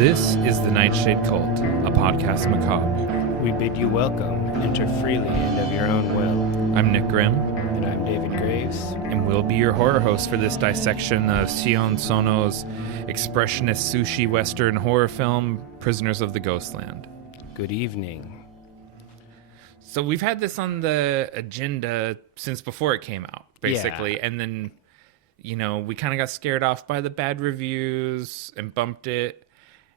This is the Nightshade Cult, a podcast macabre. We bid you welcome. Enter freely and of your own will. I'm Nick Grimm. And I'm David Graves. And we'll be your horror hosts for this dissection of Sono's expressionist sushi western horror film, Prisoners of the Ghostland. Good evening. So we've had this on the agenda since before it came out, basically. Yeah. And then, you know, we kind of got scared off by the bad reviews and bumped it.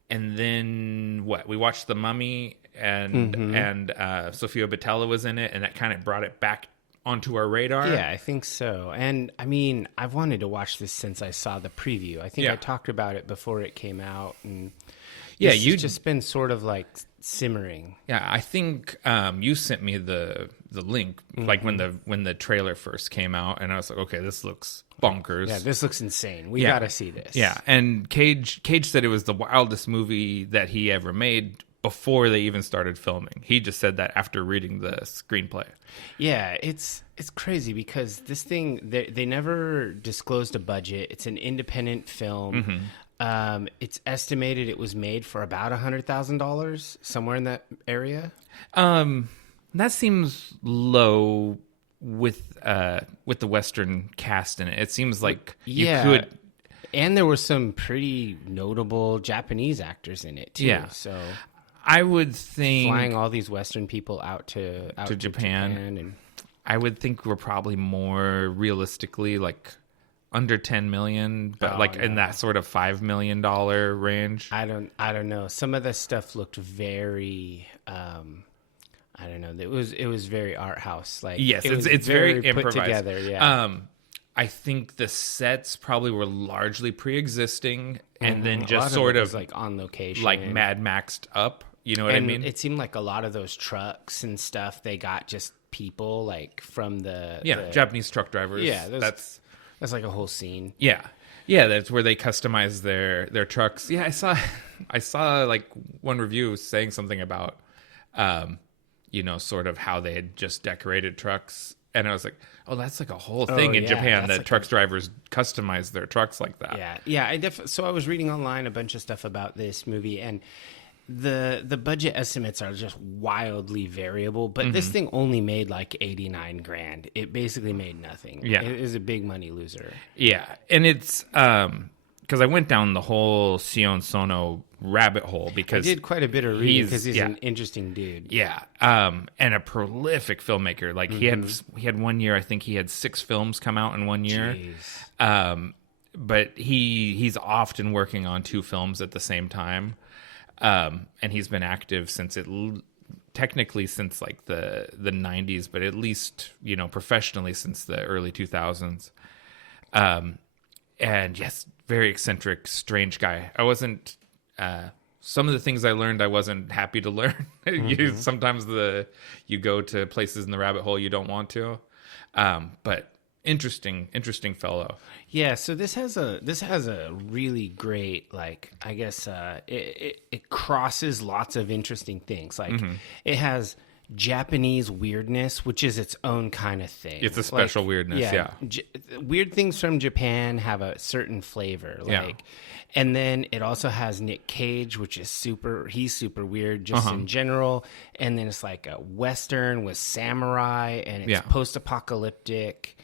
And then we watched The Mummy and Sofia Boutella was in it, and that kind of brought it back onto our radar. Yeah, I think so. And I mean, I've wanted to watch this since I saw the preview. I think I talked about it before it came out, and you've just been sort of like simmering. Yeah, I think you sent me the link like when the trailer first came out, and I was like, okay, this looks bonkers. Yeah, this looks insane. We got to see this. Yeah, and Cage said it was the wildest movie that he ever made before they even started filming. He just said that after reading the screenplay. Yeah, it's crazy because this thing, they never disclosed a budget. It's an independent film. It's estimated it was made for about $100,000, somewhere in that area. That seems low with the Western cast in it. It seems like you could. And there were some pretty notable Japanese actors in it too. Yeah, so I would think flying all these Western people out to Japan, and I would think we're probably more realistically like under 10 million, but in that sort of $5 million range. I don't know. Some of the stuff looked very I don't know. It was very art house. Like, yes, it's very put improvised together. Yeah. I think the sets probably were largely pre-existing, and then just of sort it of was like on location, like Mad Maxed up. You know what I mean? It seemed like a lot of those trucks and stuff, they got just people like from the Japanese truck drivers. Yeah, that's like a whole scene. Yeah, that's where they customize their trucks. Yeah, I saw like one review saying something about sort of how they had just decorated trucks. And I was like, oh, that's like a whole thing in Japan that truck drivers customize their trucks like that. Yeah. So I was reading online a bunch of stuff about this movie, and the budget estimates are just wildly variable. But this thing only made like $89,000. It basically made nothing. Yeah, it is a big money loser. Yeah, and it's because I went down the whole Sono rabbit hole because I did quite a bit of reading because he's an interesting dude. Yeah, and a prolific filmmaker. Like he had 1 year, I think he had 6 films come out in 1 year. Jeez. But he's often working on 2 films at the same time, and he's been active since technically since like the 90s, but at least professionally since the early 2000s. And yes, very eccentric, strange guy. I wasn't. Some of the things I learned, I wasn't happy to learn. Sometimes you go to places in the rabbit hole you don't want to, but interesting fellow. Yeah. So this has a really great, like, I guess it crosses lots of interesting things. Like it has Japanese weirdness, which is its own kind of thing. It's a special weirdness. Yeah. Weird things from Japan have a certain flavor. And then it also has Nick Cage, which is he's super weird just in general. And then it's like a Western with samurai, and it's post-apocalyptic.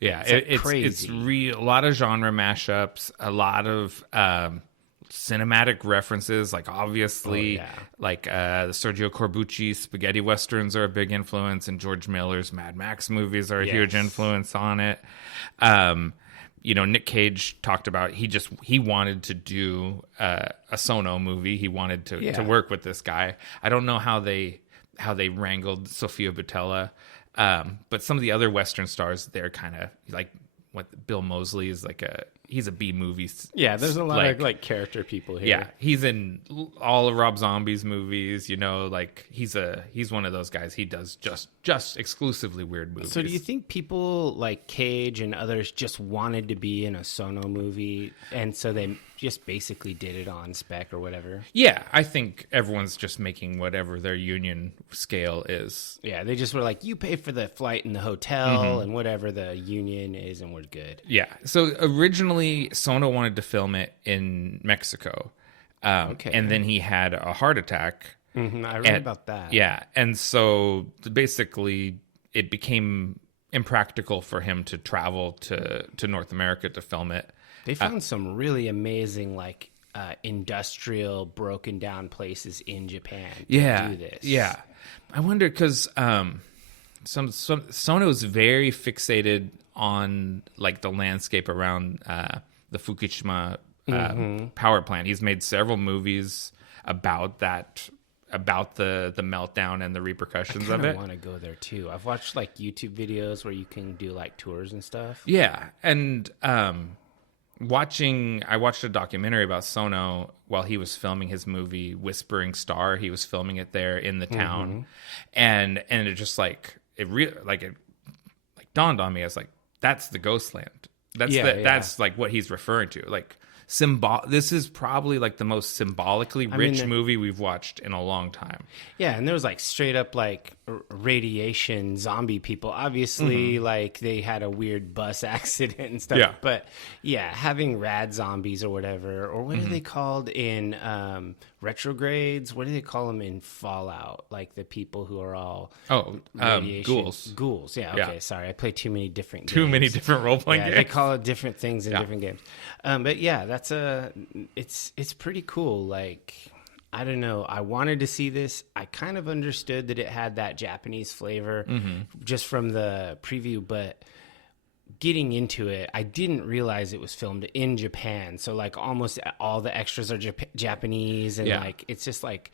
Yeah, it's crazy. It's a lot of genre mashups, a lot of cinematic references, like obviously like the Sergio Corbucci spaghetti westerns are a big influence, and George Miller's Mad Max movies are a huge influence on it. Nick Cage talked about he wanted to do a Sono movie. He wanted to work with this guy. I don't know how they wrangled Sofia Boutella, but some of the other Western stars, they're kind of like what Bill Moseley is like he's a B movie. Yeah, there's a lot of like character people here. Yeah, he's in all of Rob Zombie's movies. Like he's one of those guys. He does just exclusively weird movies. So do you think people like Cage and others just wanted to be in a Sono movie, and so they just basically did it on spec or whatever? Yeah, I think everyone's just making whatever their union scale is. Yeah, they just were like, you pay for the flight and the hotel and whatever the union is, and we're good. Yeah. So originally, Sono wanted to film it in Mexico. And then he had a heart attack. Mm-hmm, I read about that. Yeah. And so basically it became impractical for him to travel to North America to film it. They found some really amazing, like, industrial broken down places in Japan to do this. Yeah. I wonder because Sono is very fixated on like the landscape around the Fukushima power plant. He's made several movies about that, about the meltdown and the repercussions of it. I want to go there too. I've watched like YouTube videos where you can do like tours and stuff. Yeah, and I watched a documentary about Sono while he was filming his movie Whispering Star. He was filming it there in the town, and it just like it dawned on me as like, that's the Ghostland. That's like what he's referring to. Like this is probably like the most symbolically rich movie we've watched in a long time. Yeah, and there was like straight up like radiation zombie people. Obviously, like they had a weird bus accident and stuff. Yeah. But yeah, having rad zombies or whatever, or what are they called in retrogrades? What do they call them in Fallout? Like the people who are all ghouls. Ghouls. Yeah. Okay. Yeah. Sorry, I play too many different games. Too many different role playing games. They call it different things in different games. But yeah, it's pretty cool. Like, I don't know. I wanted to see this. I kind of understood that it had that Japanese flavor just from the preview, but getting into it, I didn't realize it was filmed in Japan. So like almost all the extras are Japanese, and like it's just like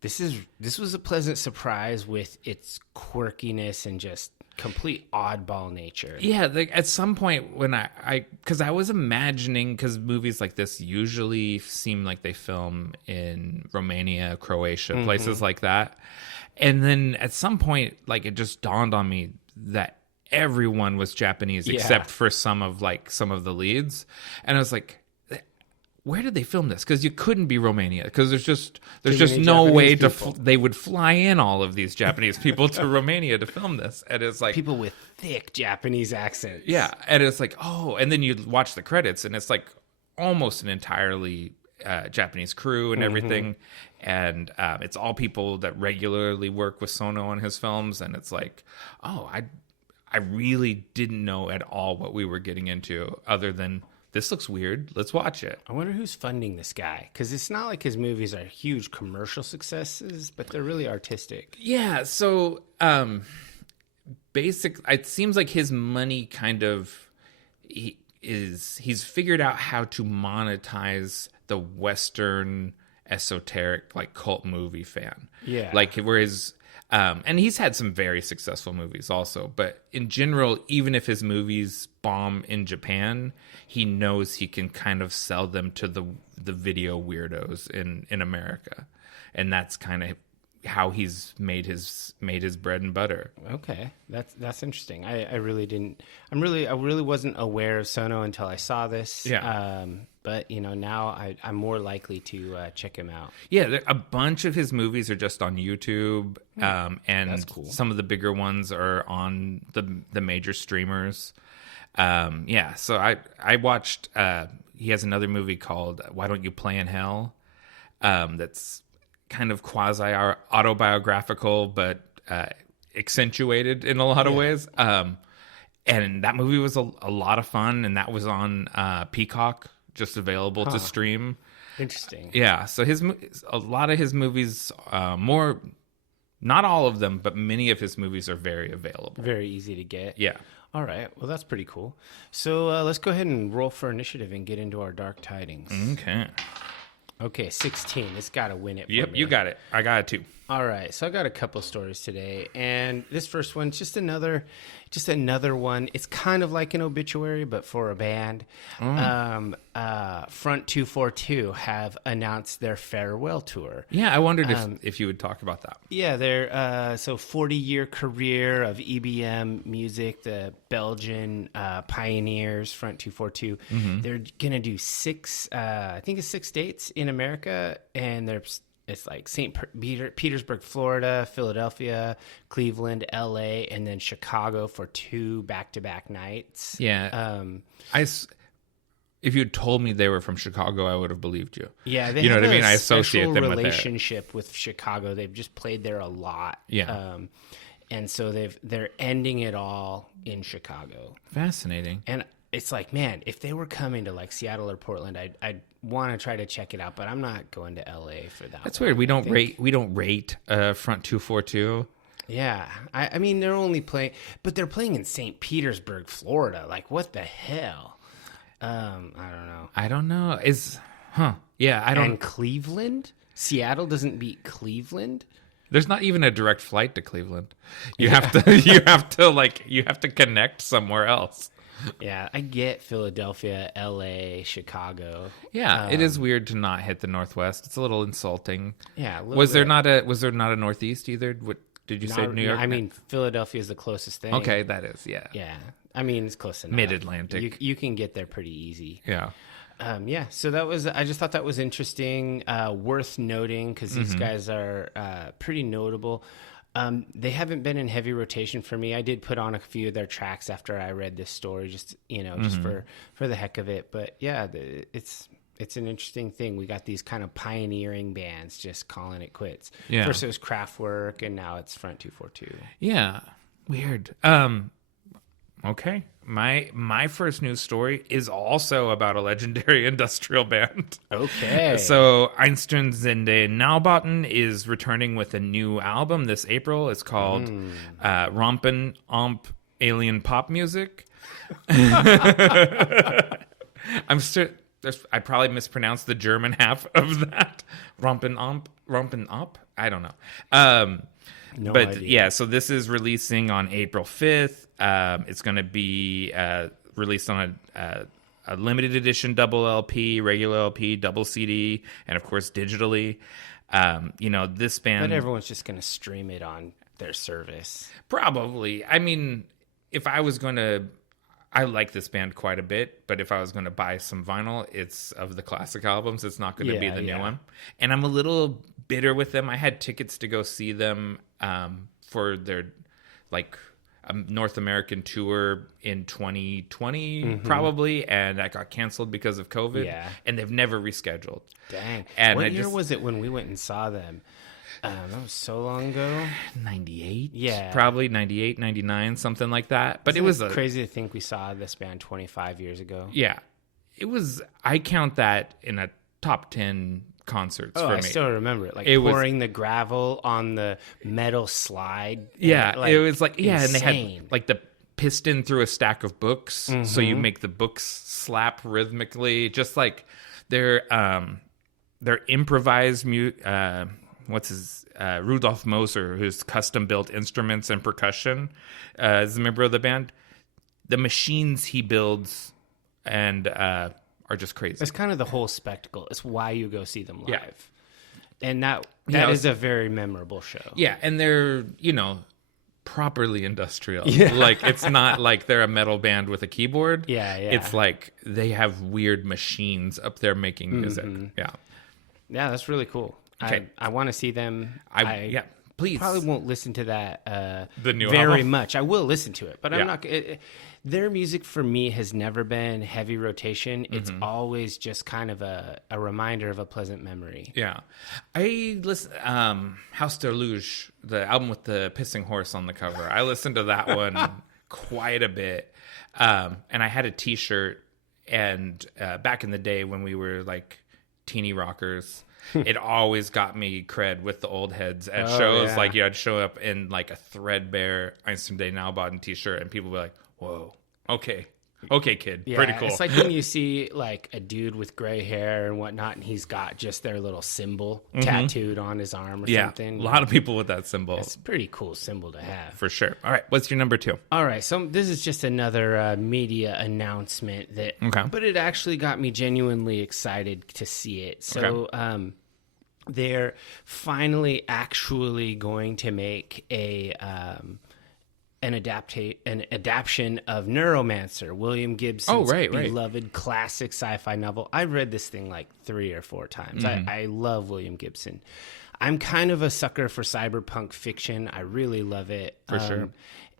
this was a pleasant surprise with its quirkiness and just complete oddball nature. Yeah, like at some point when I because I was imagining, because movies like this usually seem like they film in Romania, Croatia, places like that, and then at some point like it just dawned on me that everyone was Japanese except for some of the leads, and I was like, where did they film this? Because you couldn't be Romania, because there's just no way they would fly in all of these Japanese people to Romania to film this. And it's like people with thick Japanese accents. Yeah, and it's like, oh, and then you watch the credits and it's like almost an entirely Japanese crew and everything, and it's all people that regularly work with Sono on his films, and it's like, oh, I really didn't know at all what we were getting into, other than this looks weird. Let's watch it. I wonder who's funding this guy, because it's not like his movies are huge commercial successes, but they're really artistic. Yeah. So, it seems like his money kind of he's figured out how to monetize the Western esoteric like cult movie fan. Yeah. Like whereas. And he's had some very successful movies also, but in general, even if his movies bomb in Japan, he knows he can kind of sell them to the video weirdos in America, and that's kind of how he's made his bread and butter. Okay, that's interesting. I really wasn't aware of Sono until I saw this. Yeah. But now I'm more likely to check him out. Yeah, a bunch of his movies are just on YouTube, and that's cool. Some of the bigger ones are on the major streamers. Yeah, so I watched. He has another movie called "Why Don't You Play in Hell?" That's kind of quasi autobiographical, but accentuated in a lot of ways. And that movie was a lot of fun, and that was on Peacock, just available to stream. Interesting. Yeah, so a lot of his movies, not all of them, but many of his movies are very available. Very easy to get. Yeah. All right. Well, that's pretty cool. So let's go ahead and roll for initiative and get into our dark tidings. Okay, 16. It's got to win it for Yep, me. you got it. I got it too. All right, so I got a couple stories today, and this first one's just another one. It's kind of like an obituary, but for a band. Front 242 have announced their farewell tour. Yeah, I wondered if you would talk about that. Yeah, they're 40-year career of EBM music, the Belgian pioneers, Front 242. They're gonna do six dates in America, and it's like St. Petersburg, Florida, Philadelphia, Cleveland, LA, and then Chicago for 2 back-to-back nights. Yeah. if you had told me they were from Chicago, I would have believed you. Yeah, they you know have what I mean. a I associate them with relationship with Chicago. They've just played there a lot. Yeah, and so they're ending it all in Chicago. Fascinating. And it's like, man, if they were coming to like Seattle or Portland, I'd want to try to check it out, but I'm not going to LA for that. That's weird. We don't rate Front 242. Yeah, I mean they're only playing, but they're playing in St. Petersburg, Florida. Like, what the hell? I don't know. Yeah, I don't. And Cleveland? Seattle doesn't beat Cleveland? There's not even a direct flight to Cleveland. You have to connect somewhere else. Yeah, I get Philadelphia, LA, Chicago. Yeah, it is weird to not hit the Northwest. It's a little insulting. Yeah, was there not a Northeast either? What did you say? New York? I mean, Philadelphia is the closest thing. Okay, that is, yeah. Yeah. I mean, it's close enough. Mid-Atlantic. You can get there pretty easy. Yeah. So I just thought that was interesting, worth noting, because these guys are pretty notable. They haven't been in heavy rotation for me. I did put on a few of their tracks after I read this story, just for the heck of it. But yeah, it's an interesting thing. We got these kind of pioneering bands just calling it quits. Yeah. First it was Kraftwerk, and now it's Front 242. Yeah, weird. Okay. My first news story is also about a legendary industrial band. Okay. So Einstein Zende Naubauten is returning with a new album this April. It's called Rompen Omp Alien Pop Music. I probably mispronounced the German half of that. Rompen Omp? I don't know. No but idea. Yeah, so this is releasing on April 5th. It's going to be released on a limited edition double LP, regular LP, double CD, and of course digitally. This band. But everyone's just going to stream it on their service. Probably. I mean, if I was going to, I like this band quite a bit, but if I was going to buy some vinyl, it's of the classic albums. It's not going to be the new one. And I'm a little bitter with them. I had tickets to go see them for their North American tour in 2020 probably, and that got canceled because of COVID. Yeah. And they've never rescheduled. Dang. And what year was it when we went and saw them? That was so long ago. 98? Yeah. Probably 98, 99, something like that. But Isn't it was crazy to think we saw this band 25 years ago. Yeah. It was, I count that in a top 10 concerts for me. I still remember it. Like pouring the gravel on the metal slide. Yeah. It was like, insane. And they had like the piston through a stack of books. So you make the books slap rhythmically. Just like their improvised Rudolf Moser, who's custom built instruments and percussion, is a member of the band. The machines he builds and are just crazy. It's kind of the whole spectacle. It's why you go see them live. Yeah. And that is a very memorable show. Yeah, and they're, properly industrial. Yeah. Like, it's not like they're a metal band with a keyboard. Yeah. It's like they have weird machines up there making music. Yeah. Yeah, that's really cool. Okay. I want to see them. Please. Probably won't listen to that the new very album? much. I will listen to it, but I'm not. Their music for me has never been heavy rotation. It's always just kind of a reminder of a pleasant memory. Yeah. I listen Haus der Luge, the album with the pissing horse on the cover. I listened to that one quite a bit. And I had a t-shirt, and back in the day when we were like teeny rockers, it always got me cred with the old heads at shows. Yeah. Like, I'd show up in like a threadbare Einstein Day Naubauten t-shirt, and people would be like, whoa, okay, kid, pretty cool. It's like when you see like a dude with gray hair and whatnot, and he's got just their little symbol tattooed on his arm or something. A lot of people with that symbol. It's a pretty cool symbol to have. For sure. All right, what's your number 2? All right, so this is just another media announcement but it actually got me genuinely excited to see it. So they're finally actually going to make an adaptation of Neuromancer, William Gibson's beloved classic sci-fi novel. I read this thing like 3 or 4 times. I love William Gibson. I'm kind of a sucker for cyberpunk fiction. I really love it. For sure.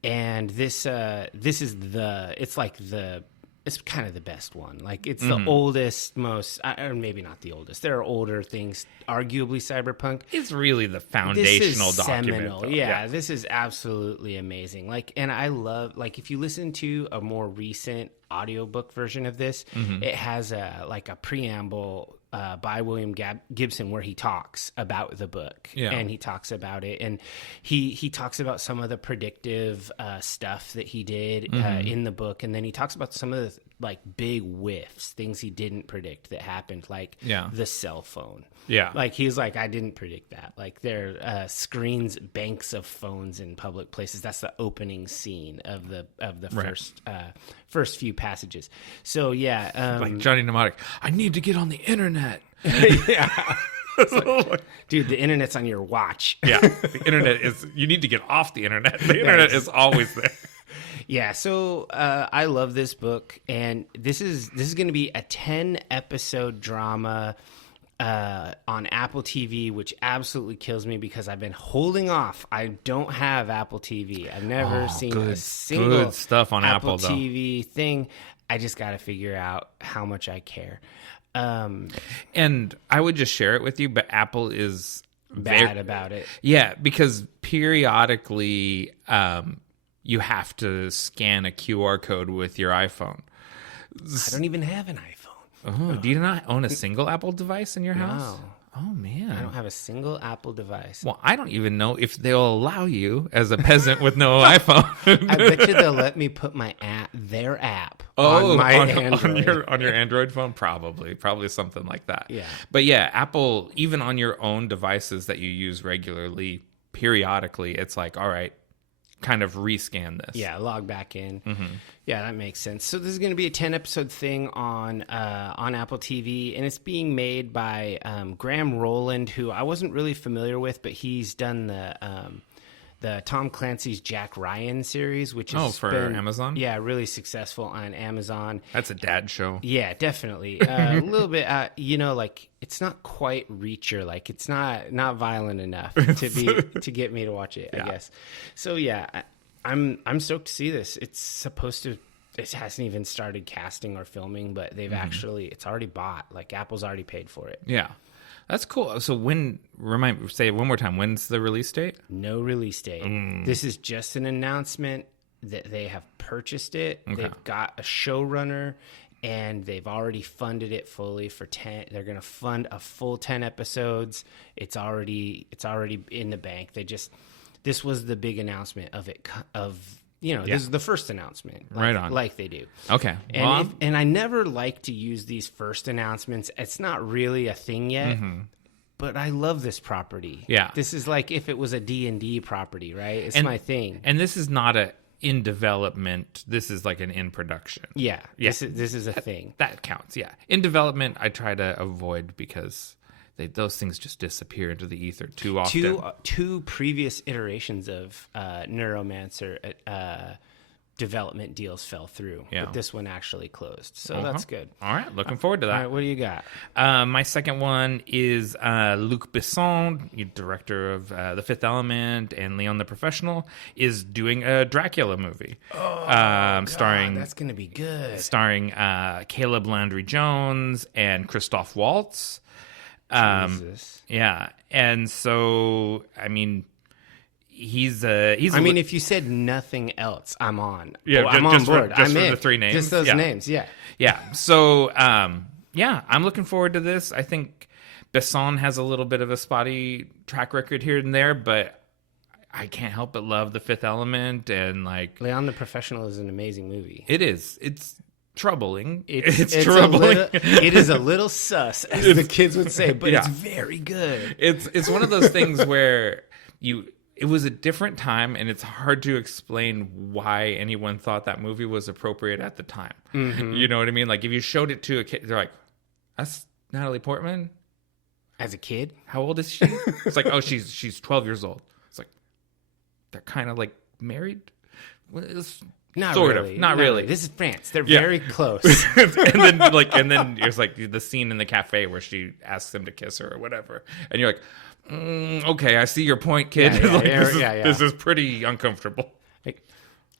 And this is it's it's kind of the best one. Like, it's the oldest, most, or maybe not the oldest. There are older things, arguably cyberpunk. It's really the foundational document. Seminal. Yeah, this is absolutely amazing. Like, and I love, like, if you listen to a more recent audiobook version of this, it has a preamble by William Gibson where he talks about the book, and he talks about it, and he talks about some of the predictive stuff that he did in the book, and then he talks about some of the like big whiffs, things he didn't predict that happened, like the cell phone. Yeah, like he's like, I didn't predict that. Like there screens banks of phones in public places. That's the opening scene of the first few passages. So like Johnny Mnemonic, I need to get on the internet. Like, dude, the internet's on your watch. The internet is, you need to get off the internet. The internet is always there. Yeah, so I love this book, and this is going to be a 10-episode drama on Apple TV, which absolutely kills me because I've been holding off. I don't have Apple TV. I've never seen a single good stuff on Apple TV thing. I just got to figure out how much I care. And I would just share it with you, but Apple is bad about it. Yeah, because periodically you have to scan a QR code with your iPhone. I don't even have an iPhone. Oh, do you not own a single Apple device in your house? No. Oh, man. I don't have a single Apple device. Well, I don't even know if they'll allow you as a peasant with no iPhone. I bet you they'll let me put their app on my Android. On your Android phone? Probably something like that. Yeah. But yeah, Apple, even on your own devices that you use regularly, periodically, it's like, all right, kind of rescan this. Yeah, log back in. Yeah, that makes sense. So this is going to be a 10-episode thing on Apple TV, and it's being made by Graham Rowland, who I wasn't really familiar with, but he's done the Tom Clancy's Jack Ryan series, which is for Amazon. Yeah, really successful on Amazon. That's a dad show. Yeah, definitely. A little bit, like it's not quite Reacher, like it's not violent enough to get me to watch it. I guess. So yeah, I'm stoked to see this. It's supposed to. It hasn't even started casting or filming, but they've it's already bought. Like Apple's already paid for it. Yeah. That's cool. So say it one more time. When's the release date? No release date. This is just an announcement that they have purchased it. Okay. They've got a showrunner, and they've already funded it fully for 10. They're going to fund a full 10 episodes. It's already in the bank. This was the big announcement of it. This is the first announcement. Right on. Like they do. Okay. And I never like to use these first announcements. It's not really a thing yet, but I love this property. Yeah. This is like if it was a D&D property, right? It's my thing. And this is not in development. This is like an in production. Yeah. This is a thing. That counts, yeah. In development, I try to avoid because those things just disappear into the ether too often. Two previous iterations of Neuromancer development deals fell through, but this one actually closed. So that's good. All right, looking forward to that. All right, what do you got? My second one is Luc Besson, director of The Fifth Element and Leon the Professional, is doing a Dracula movie. Starring that's going to be good. Starring Caleb Landry Jones and Christoph Waltz. Jesus. Yeah, and so I mean, he's. If you said nothing else, I'm on. Yeah, I'm on board. I'm in. The three names, just those names. Yeah, yeah. So, I'm looking forward to this. I think Besson has a little bit of a spotty track record here and there, but I can't help but love The Fifth Element and like Leon the Professional is an amazing movie. It is. It's troubling. It's troubling. It is a little sus, as the kids would say, but it's very good. It's one of those things where it was a different time, and it's hard to explain why anyone thought that movie was appropriate at the time. You know what I mean? Like if you showed it to a kid, they're like, "That's Natalie Portman." As a kid, how old is she? It's like, oh, she's 12 years old. It's like they're kind of like married. Not Not really. This is France. They're very close. and then there's like the scene in the cafe where she asks him to kiss her or whatever, and you're like, okay, I see your point, kid. Yeah, This is pretty uncomfortable.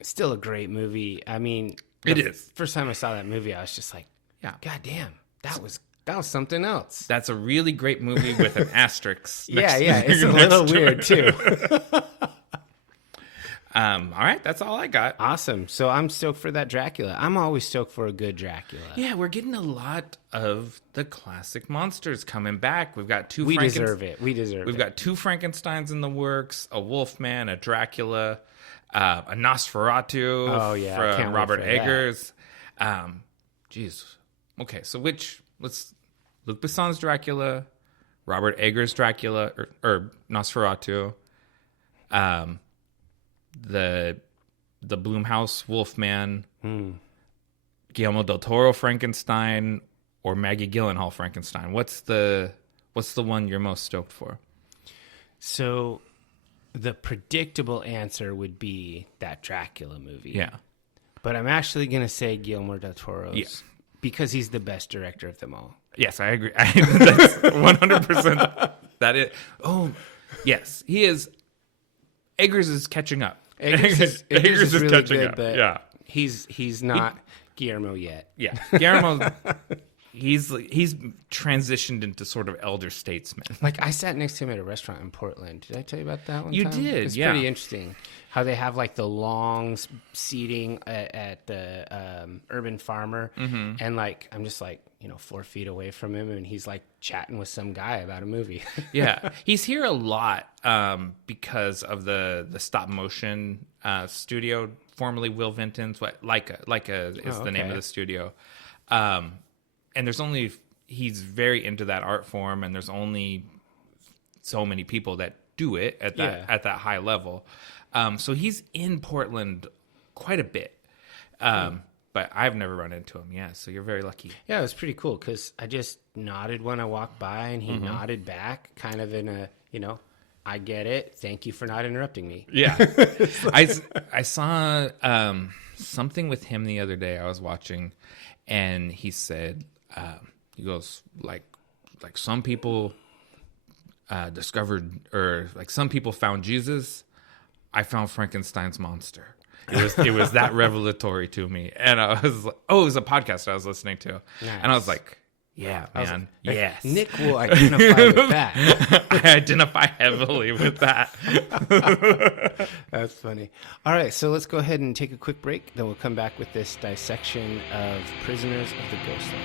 Still a great movie. I mean, It is. First time I saw that movie, I was just like, yeah, God damn, that was something else. That's a really great movie with an asterisk. Yeah, it's a little weird too. All right, that's all I got. Awesome. So I'm stoked for that Dracula. I'm always stoked for a good Dracula. Yeah, we're getting a lot of the classic monsters coming back. We've got two. We deserve it. We've got two Frankensteins in the works: a Wolfman, a Dracula, a Nosferatu. Oh yeah, from Robert Eggers. Geez. Okay, so let's Luc Besson's Dracula, Robert Eggers' Dracula, or Nosferatu. The Blumhouse Wolfman, Guillermo del Toro Frankenstein, or Maggie Gyllenhaal Frankenstein. What's the one you're most stoked for? So the predictable answer would be that Dracula movie. Yeah. But I'm actually going to say Guillermo del Toro's because he's the best director of them all. Yes, I agree. That's 100%. That is. Oh, yes, he is. Eggers is catching up. Eggers is really catching good, up. but Yeah. he's not Guillermo yet. Yeah, Guillermo. He's transitioned into sort of elder statesman. Like I sat next to him at a restaurant in Portland. Did I tell you about that one? You time? did. It's yeah. pretty interesting how they have like the long seating at the Urban Farmer, and like I'm just like 4 feet away from him, and he's like chatting with some guy about a movie. Yeah, he's here a lot because of the stop motion studio, formerly Will Vinton's. Leica is the name of the studio. And he's very into that art form, and there's only so many people that do it at that high level. So he's in Portland quite a bit. But I've never run into him. Yeah, so you're very lucky. Yeah, it was pretty cool because I just nodded when I walked by, and he nodded back, kind of in a, I get it. Thank you for not interrupting me. Yeah. I saw something with him the other day I was watching, and he said, he goes, like some people discovered, or like some people found Jesus, I found Frankenstein's monster. It was that revelatory to me. And I was like, it was a podcast I was listening to. Nice. And I was like, yeah, man. Yes. Nick will identify with that. I identify heavily with that. That's funny. All right, so let's go ahead and take a quick break. Then we'll come back with this dissection of Prisoners of the Ghostland.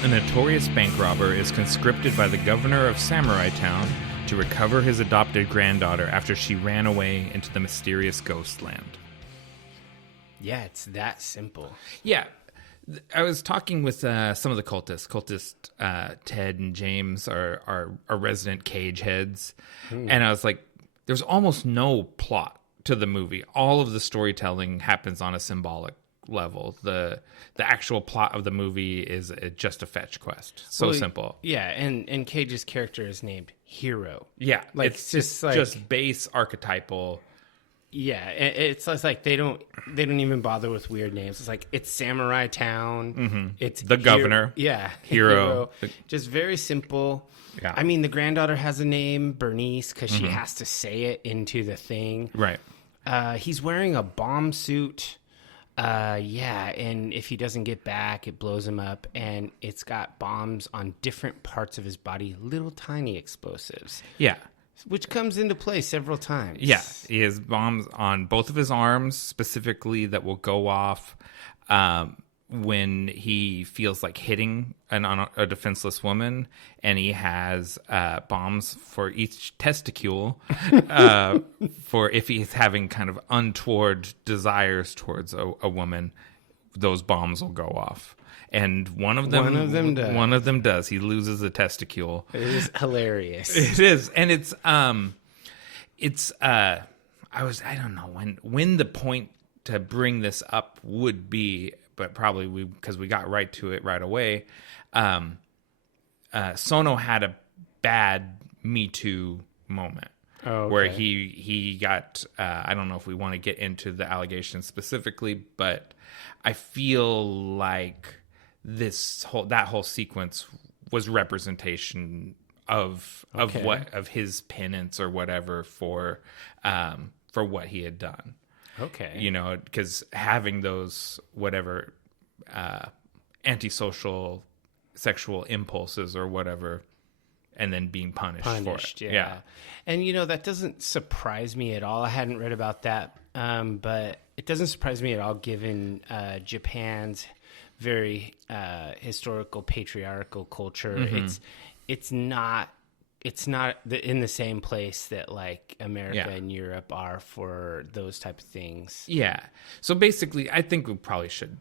A notorious bank robber is conscripted by the governor of Samurai Town to recover his adopted granddaughter after she ran away into the mysterious Ghostland. Yeah, it's that simple. Yeah. I was talking with some of the cultists. Ted and James are resident cage heads. And I was like, there's almost no plot to the movie. All of the storytelling happens on a symbolic level. The actual plot of the movie is just a fetch quest. So simple. Yeah, and Cage's character is named Hero. Yeah, like it's just base archetypal. Yeah, it's like they don't even bother with weird names. It's like it's Samurai Town. It's the governor. Yeah, Hero. Just very simple. Yeah. I mean, the granddaughter has a name, Bernice, because she has to say it into the thing. Right. He's wearing a bomb suit. And if he doesn't get back, it blows him up, and it's got bombs on different parts of his body, little tiny explosives. Yeah. Which comes into play several times. Yeah. He has bombs on both of his arms, specifically, that will go off when he feels like hitting a defenseless woman, and he has bombs for each testicule for if he's having kind of untoward desires towards a woman, those bombs will go off. And one of them does. He loses a testicule. It is hilarious. It is, and I don't know when the point to bring this up would be. But probably because we got right to it right away. Sono had a bad Me Too moment. where he got, I don't know if we want to get into the allegations specifically, but I feel like that whole sequence was representation of his penance or whatever for what he had done. Okay. You know, because having those whatever antisocial sexual impulses or whatever, and then being punished for it. Yeah. And, you know, that doesn't surprise me at all. I hadn't read about that, but it doesn't surprise me at all given Japan's very historical, patriarchal culture. Mm-hmm. It's not in the same place that like America and Europe are for those type of things. Yeah. So basically, I think we probably should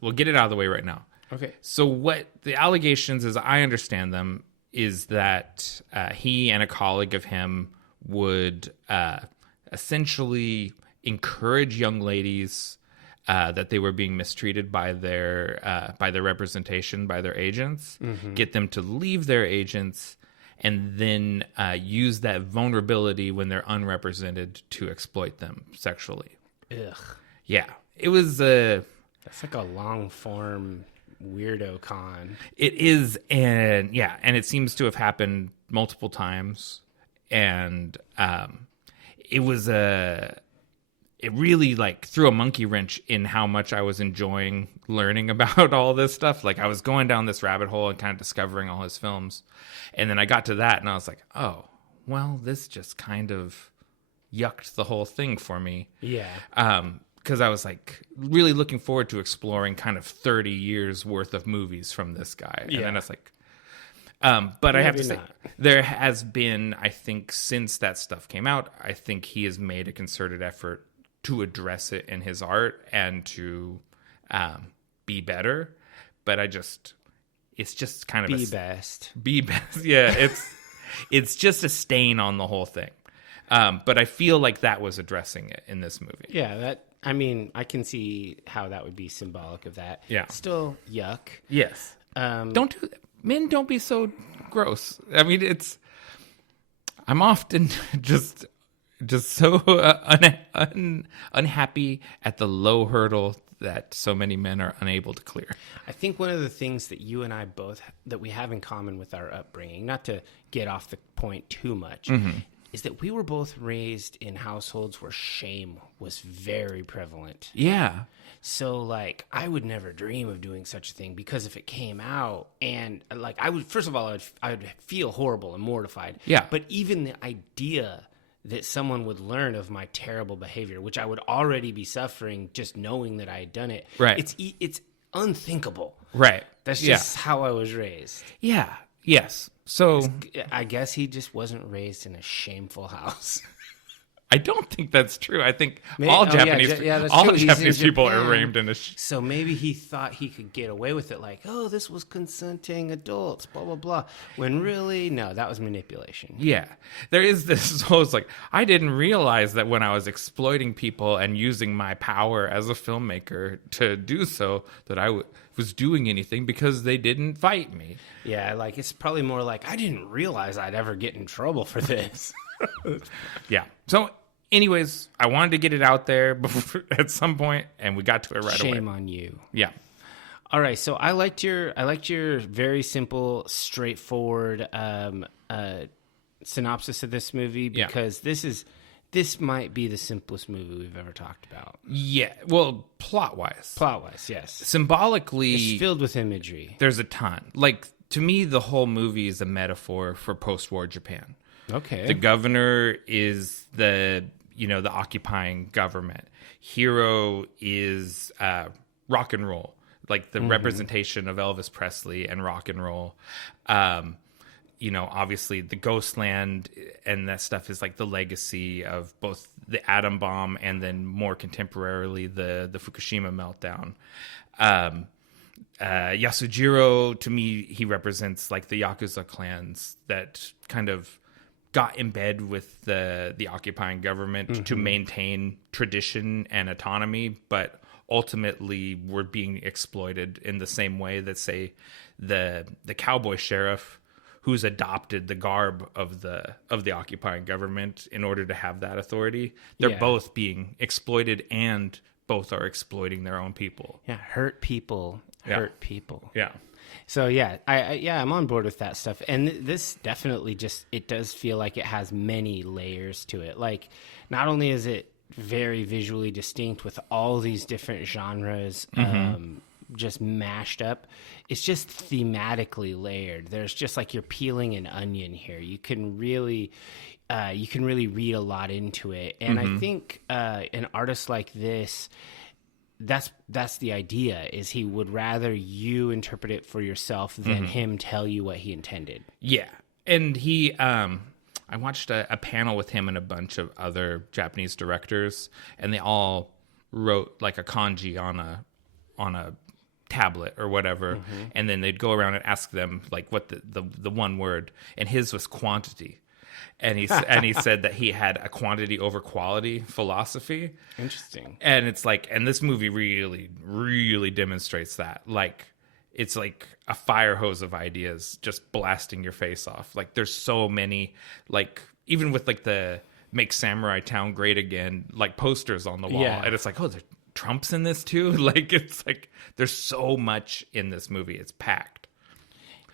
we'll get it out of the way right now. Okay. So what the allegations, as I understand them, is that he and a colleague of him would essentially encourage young ladies that they were being mistreated by their representation, by their agents, get them to leave their agents, and then use that vulnerability when they're unrepresented to exploit them sexually. Ugh. Yeah. It was that's like a long form weirdo con. It is, and it seems to have happened multiple times, and it really like threw a monkey wrench in how much I was enjoying learning about all this stuff. Like I was going down this rabbit hole and kind of discovering all his films. And then I got to that and I was like, oh, well, this just kind of yucked the whole thing for me. Yeah. Because I was like really looking forward to exploring kind of 30 years worth of movies from this guy. And then it's like, but maybe I have to say, there has been, I think, since that stuff came out, I think he has made a concerted effort to address it in his art and to be better. But it's just kind of be best. Yeah, it's just a stain on the whole thing. But I feel like that was addressing it in this movie. Yeah, I can see how that would be symbolic of that. Yeah. Still yuck. Yes. Don't do that. Men, don't be so gross. I mean, I'm often just so unhappy at the low hurdle that so many men are unable to clear. I think one of the things that you and I that we have in common with our upbringing, not to get off the point too much, is that we were both raised in households where shame was very prevalent. Yeah. So, like, I would never dream of doing such a thing because if it came out and, like, I would feel horrible and mortified. Yeah. But even the idea that someone would learn of my terrible behavior, which I would already be suffering just knowing that I had done it. Right. It's unthinkable. Right. That's just how I was raised. Yeah. Yes. So I guess he just wasn't raised in a shameful house. I don't think that's true. I think all Japanese people are raised in a... So maybe he thought he could get away with it, like, oh, this was consenting adults, blah, blah, blah. When really, no, that was manipulation. Yeah. There is this whole, like, I didn't realize that when I was exploiting people and using my power as a filmmaker to do so, that I was doing anything because they didn't fight me. Yeah, like, it's probably more like, I didn't realize I'd ever get in trouble for this. Yeah. So... anyways, I wanted to get it out there at some point, and we got to it right away. Shame on you. Yeah. All right. So I liked your very simple, straightforward synopsis of this movie because this might be the simplest movie we've ever talked about. Yeah. Well, plot-wise. Plot-wise, yes. Symbolically, it's filled with imagery. There's a ton. Like, to me, the whole movie is a metaphor for post-war Japan. Okay. The governor is the occupying government. Hero is rock and roll, like the representation of Elvis Presley and rock and roll. Obviously the Ghostland and that stuff is like the legacy of both the atom bomb and then more contemporarily the Fukushima meltdown. Yasujiro, to me, he represents like the Yakuza clans that kind of got in bed with the occupying government to maintain tradition and autonomy, but ultimately were being exploited in the same way that, say, the cowboy sheriff who's adopted the garb of the occupying government in order to have that authority. They're both being exploited, and both are exploiting their own people. Yeah, hurt people. Yeah. So I'm on board with that stuff. And this definitely it does feel like it has many layers to it. Like, not only is it very visually distinct with all these different genres just mashed up, it's just thematically layered. There's just like you're peeling an onion here. You can really read a lot into it. And I think an artist like this, that's the idea, is he would rather you interpret it for yourself than him tell you what he intended. Yeah. And he I watched a panel with him and a bunch of other Japanese directors, and they all wrote like a kanji on a tablet or whatever, and then they'd go around and ask them like what the one word, and his was quantity. And he said that he had a quantity over quality philosophy. Interesting. And it's like, and this movie really, really demonstrates that. Like, it's like a fire hose of ideas just blasting your face off. Like, there's so many, like, even with like the Make Samurai Town Great Again, like posters on the wall. Yeah. And it's like, oh, there's Trump's in this too. Like, it's like, there's so much in this movie. It's packed.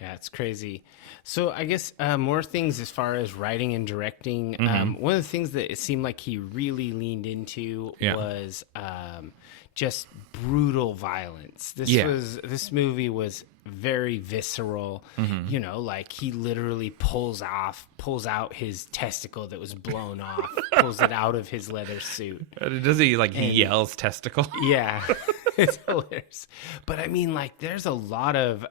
Yeah, it's crazy. So I guess more things as far as writing and directing. One of the things that it seemed like he really leaned into was just brutal violence. This movie was very visceral. You know, like he literally pulls out his testicle that was blown off, pulls it out of his leather suit. Does he he yells testicle? Yeah, it's hilarious. But I mean, like, there's a lot of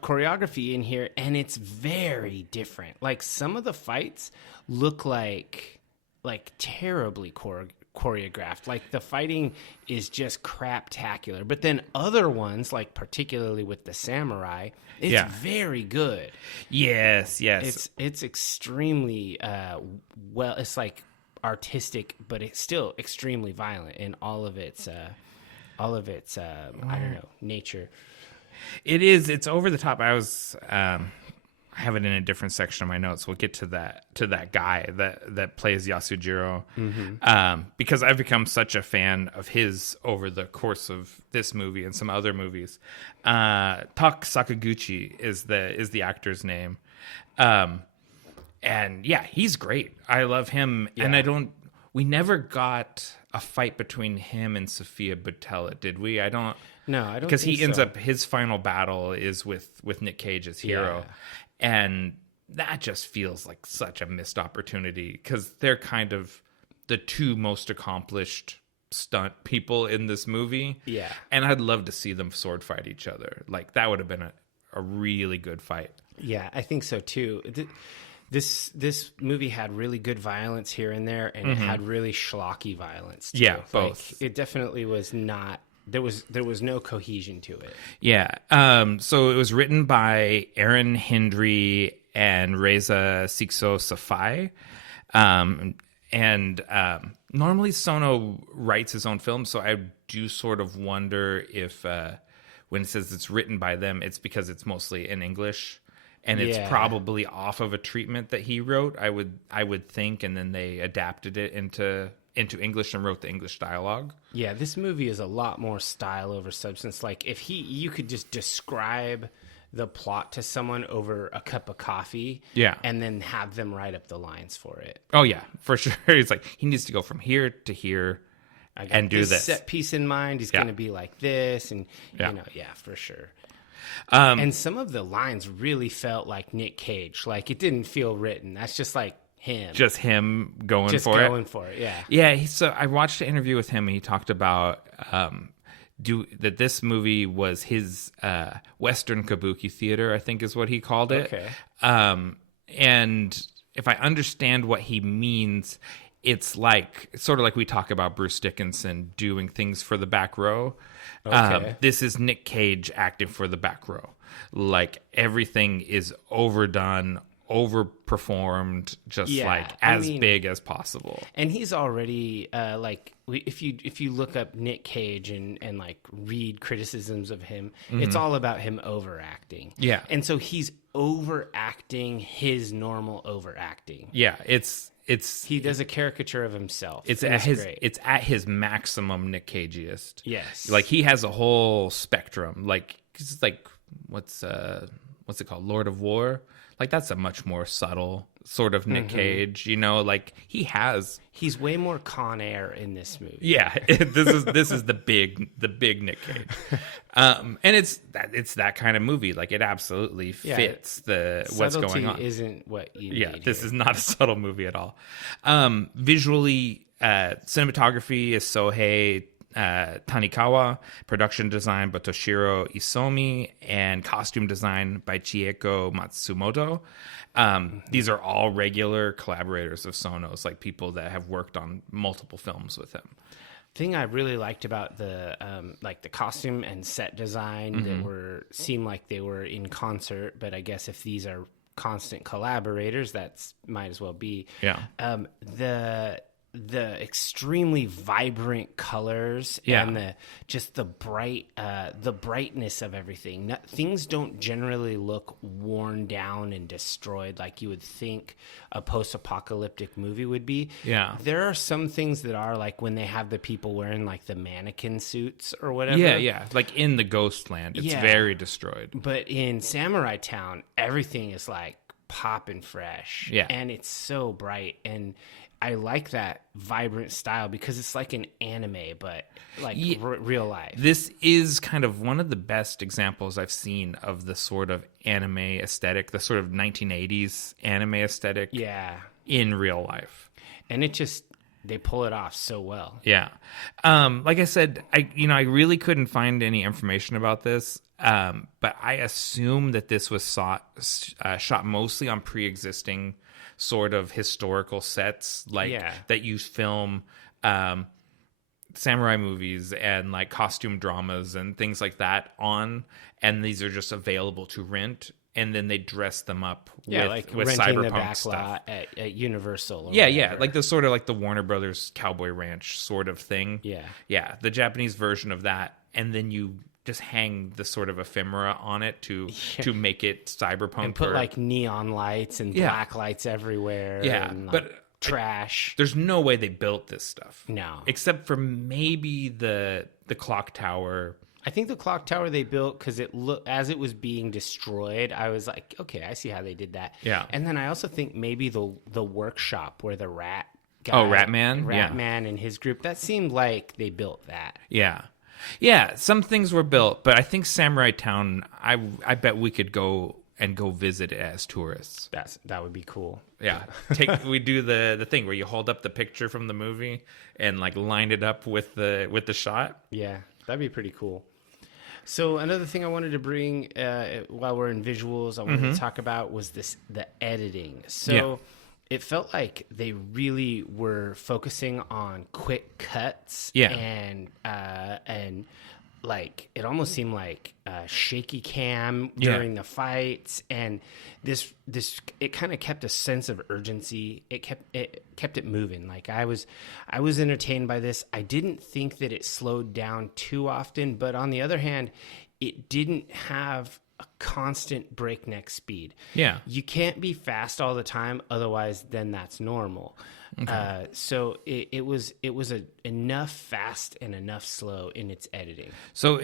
choreography in here, and it's very different. Like, some of the fights look like terribly choreographed. Like, the fighting is just craptacular. But then other ones, like particularly with the samurai, it's very good. Yes. It's extremely well. It's like artistic, but it's still extremely violent in all of its I don't know, nature. It is. It's over the top. I was. I have it in a different section of my notes. We'll get to that guy that plays Yasujiro, because I've become such a fan of his over the course of this movie and some other movies. Tak Sakaguchi is the actor's name, and yeah, he's great. I love him, and we never got a fight between him and Sophia Boutella, did we? No, I don't. Because he ends up, his final battle is with Nick Cage as hero, and that just feels like such a missed opportunity, because they're kind of the two most accomplished stunt people in this movie. Yeah, and I'd love to see them sword fight each other. Like, that would have been a really good fight. Yeah, I think so too. This movie had really good violence here and there, and it had really schlocky violence too. Yeah, both. Like, it definitely was not. There was no cohesion to it. Yeah. So it was written by Aaron Hendry and Reza Sikso Safai. And normally Sono writes his own films, so I do sort of wonder if when it says it's written by them, it's because it's mostly in English. And it's probably off of a treatment that he wrote, I would think, and then they adapted it into English and wrote the English dialogue. Yeah, this movie is a lot more style over substance. Like, if you could just describe the plot to someone over a cup of coffee, and then have them write up the lines for it. Oh yeah, for sure. It's like, he needs to go from here to here and do this. Set piece in mind. He's going to be like this, and for sure. And some of the lines really felt like Nick Cage. Like, it didn't feel written. That's just like him. Just him going for it. Yeah. Yeah. So I watched an interview with him, and he talked about that this movie was his Western Kabuki theater, I think is what he called it. Okay. And if I understand what he means, it's sort of like we talk about Bruce Dickinson doing things for the back row. Okay. This is Nick Cage acting for the back row. Like, everything is overdone, overperformed, just as big as possible. And he's already if you look up Nick Cage and like read criticisms of him, it's all about him overacting. Yeah. And so he's overacting his normal overacting. Yeah, he does a caricature of himself. It's at his maximum Nick Cageiest. Yes. Like he has a whole spectrum. Like it's like what's it called? Lord of War. Like that's a much more subtle sort of Nick Cage, like he's way more Con Air in this movie. Yeah, this is the big Nick Cage. And it's that kind of movie. Like it absolutely fits what's going on. Isn't what you need this here. is not a subtle movie at all. Visually, cinematography is Sohei Tanikawa, production design by Toshiro Isomi, and costume design by Chieko Matsumoto. These are all regular collaborators of Sono's, like people that have worked on multiple films with him. Thing I really liked about the the costume and set design that seemed like they were in concert, but I guess if these are constant collaborators, that's might as well be. Yeah. The extremely vibrant colors and the brightness of everything. Things don't generally look worn down and destroyed like you would think a post-apocalyptic movie would be. Yeah. There are some things that are like when they have the people wearing like the mannequin suits or whatever. Yeah. Like in the Ghostland, it's very destroyed. But in Samurai Town, everything is like popping fresh. Yeah. And it's so bright, and I like that vibrant style because it's like an anime, but like real life. This is kind of one of the best examples I've seen of the sort of anime aesthetic, the sort of 1980s anime aesthetic in real life. And they pull it off so well. Yeah. Like I said, I really couldn't find any information about this. But I assume that this was shot mostly on pre-existing sort of historical sets, that you film samurai movies and like costume dramas and things like that on, and these are just available to rent, and then they dress them up with renting the cyberpunk back stuff lot at Universal. Or whatever. Like the sort of like the Warner Brothers Cowboy Ranch sort of thing. Yeah, the Japanese version of that, and then you just hang the sort of ephemera on it to make it cyberpunk, and put like neon lights and black lights everywhere. Yeah, and, but trash. There's no way they built this stuff. No, except for maybe the clock tower. I think the clock tower they built because as it was being destroyed, I was like, okay, I see how they did that. Yeah, and then I also think maybe the workshop where the rat guy, Ratman and his group, that seemed like they built that. Yeah, some things were built, but I think Samurai Town, I bet we could go visit it as tourists. That would be cool. Yeah, we do the thing where you hold up the picture from the movie and like line it up with the shot. Yeah, that'd be pretty cool. So another thing I wanted to bring while we're in visuals, I wanted to talk about was the editing. So it felt like they really were focusing on quick cuts and like it almost seemed like shaky cam during the fights, and this it kind of kept a sense of urgency. It kept it moving. Like I was entertained by this. I didn't think that it slowed down too often, but on the other hand, it didn't have a constant breakneck speed. Yeah. You can't be fast all the time, otherwise then that's normal. Okay. So it was enough fast and enough slow in its editing. So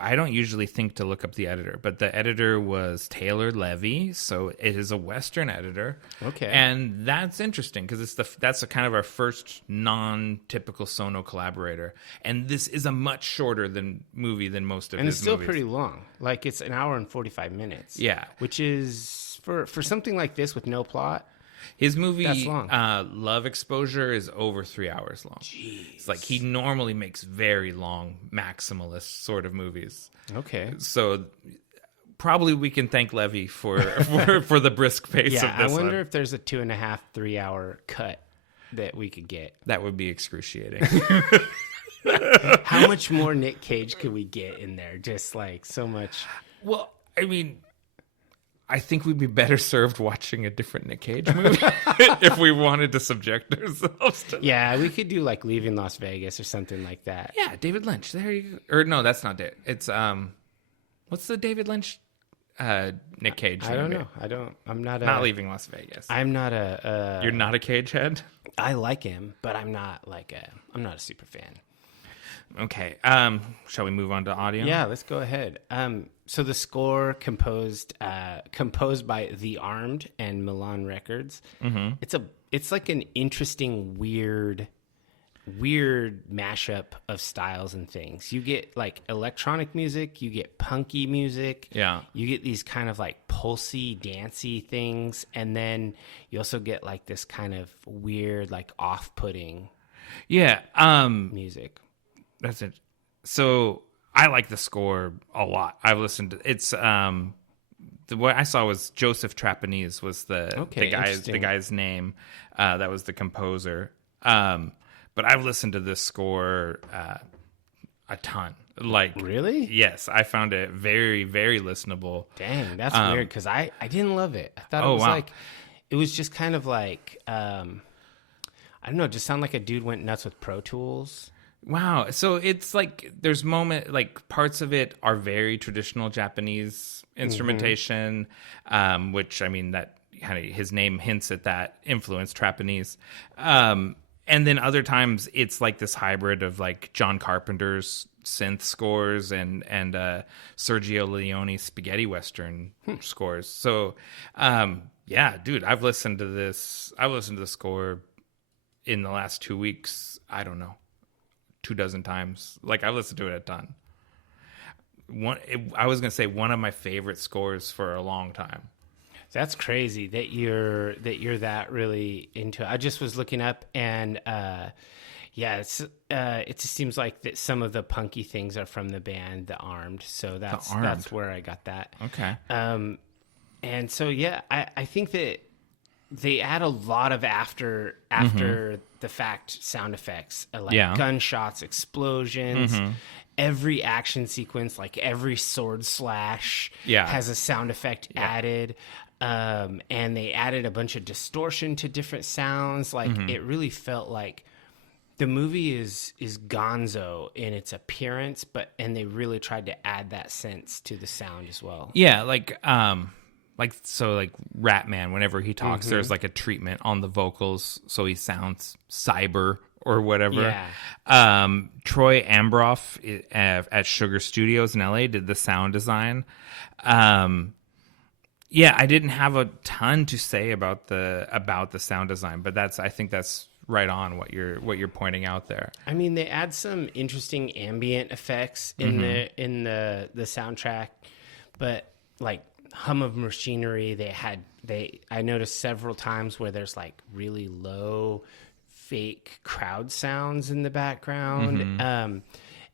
I don't usually think to look up the editor, but the editor was Taylor Levy, so it is a Western editor. Okay. And that's interesting because that's kind of our first non-typical Sono collaborator, and this is a much shorter movie than most of his movies. And it's still pretty long. Like it's an hour and 45 minutes. Yeah. Which is for something like this with no plot. His movie, Love Exposure, is over 3 hours long. Jeez. It's like he normally makes very long, maximalist sort of movies. Okay. So probably we can thank Levy for the brisk pace of this. I wonder if there's a 2.5, 3 hour cut that we could get. That would be excruciating. How much more Nick Cage could we get in there? Just like so much. Well, I mean, I think we'd be better served watching a different Nick Cage movie if we wanted to subject ourselves to that. Yeah, we could do like Leaving Las Vegas or something like that. Yeah, David Lynch. There you go. Or no, that's not it. It's what's the David Lynch Nick Cage movie? I don't know. I'm not Leaving Las Vegas. I'm not a You're not a Cage head? I like him, but I'm not a super fan. Okay. Shall we move on to audio? Yeah, let's go ahead. So the score composed by The Armed and Milan Records. Mm-hmm. It's like an interesting, weird mashup of styles and things. You get like electronic music, you get punky music. Yeah. You get these kind of like pulsy, dancey things, and then you also get like this kind of weird, like off-putting music. That's it. So I like the score a lot. I've listened to it's what I saw was Joseph Trapanese was the guy's name. That was the composer. But I've listened to this score a ton. Like, really? Yes, I found it very, very listenable. Dang, that's weird because I didn't love it. I thought it was like it was just kind of like I don't know, it just sounded like a dude went nuts with Pro Tools. Wow. So it's like there's parts of it are very traditional Japanese instrumentation, which I mean that kind of his name hints at that influence, Trapanese. And then other times it's like this hybrid of like John Carpenter's synth scores and Sergio Leone spaghetti Western scores. So yeah, dude, I've listened to the score in the last 2 weeks. I don't know. 24 times. Like I've listened to it a ton. I was gonna say one of my favorite scores for a long time. That's crazy that you're that really into it. I just was looking up and it just seems like that some of the punky things are from the band The Armed. So that's where I got that. Okay. And so yeah, I think that they add a lot of after the fact sound effects, like gunshots, explosions. Every action sequence, like every sword slash, has a sound effect added. And they added a bunch of distortion to different sounds. Like it really felt like the movie is gonzo in its appearance, and they really tried to add that sense to the sound as well. Yeah, like Ratman, whenever he talks, there's like a treatment on the vocals, so he sounds cyber or whatever. Yeah. Troy Ambroff at Sugar Studios in LA did the sound design. Yeah, I didn't have a ton to say about the sound design, but I think that's right on what you're pointing out there. I mean, they add some interesting ambient effects in the soundtrack, but like hum of machinery, I noticed several times where there's like really low fake crowd sounds in the background, and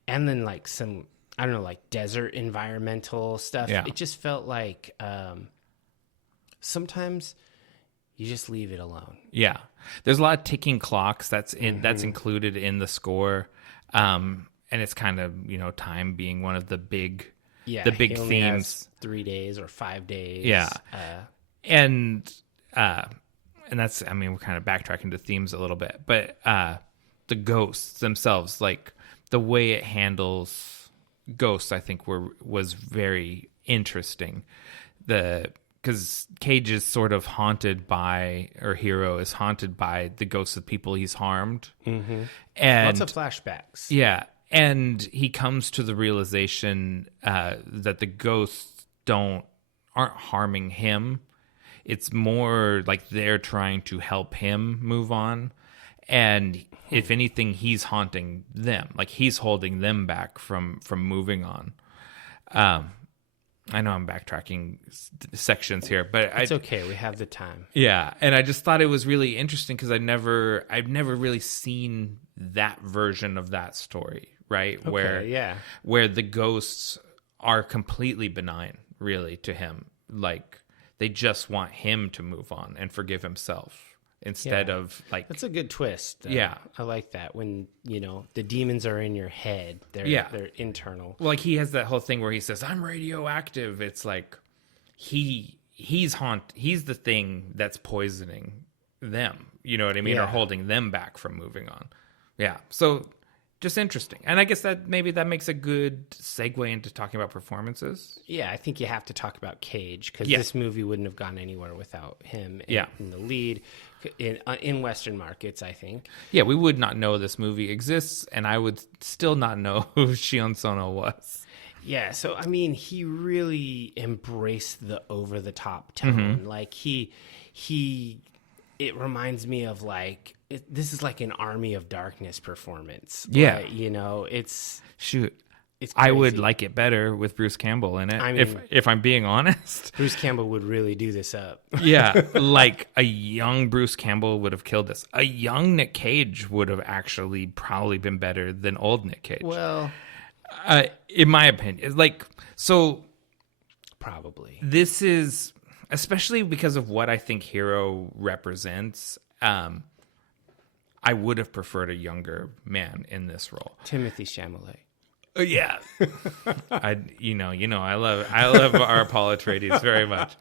then like some, I don't know, like desert environmental stuff. It just felt like sometimes you just leave it alone. Yeah, there's a lot of ticking clocks that's included in the score, and it's kind of, time being one of the big themes. 3 days or 5 days. Yeah, and that's, I mean, we're kind of backtracking to themes a little bit, but the ghosts themselves, like the way it handles ghosts, I think was very interesting. Because Cage is sort of haunted by, or Hero is haunted by the ghosts of people he's harmed. And lots of flashbacks. Yeah. And he comes to the realization that the ghosts aren't harming him. It's more like they're trying to help him move on. And if anything, he's haunting them. Like he's holding them back from moving on. I know I'm backtracking sections here, but it's okay. We have the time. Yeah, and I just thought it was really interesting because I've never really seen that version of that story, right? Okay, where the ghosts are completely benign, really, to him. Like they just want him to move on and forgive himself instead of like. That's a good twist. Yeah, I like that when the demons are in your head. They're internal. Well, like he has that whole thing where he says, "I'm radioactive." It's like he he's the thing that's poisoning them. You know what I mean? Or holding them back from moving on. Yeah. So just interesting. And I guess that makes a good segue into talking about performances. Yeah, I think you have to talk about Cage, because this movie wouldn't have gone anywhere without him in the lead in Western markets, I think. Yeah, we would not know this movie exists, and I would still not know who Scion Sono was. Yeah, so I mean, he really embraced the over-the-top tone. Like it reminds me of like this is like an Army of Darkness performance. Yeah, right? You know, it's crazy. I would like it better with Bruce Campbell in it. I mean, if I'm being honest, Bruce Campbell would really do this up. Yeah, like a young Bruce Campbell would have killed this. A young Nick Cage would have actually probably been better than old Nick Cage. Well, in my opinion, probably this is. Especially because of what I think Hero represents, I would have preferred a younger man in this role. Timothy Chalamet. Yeah, I love our Paul Atreides very much.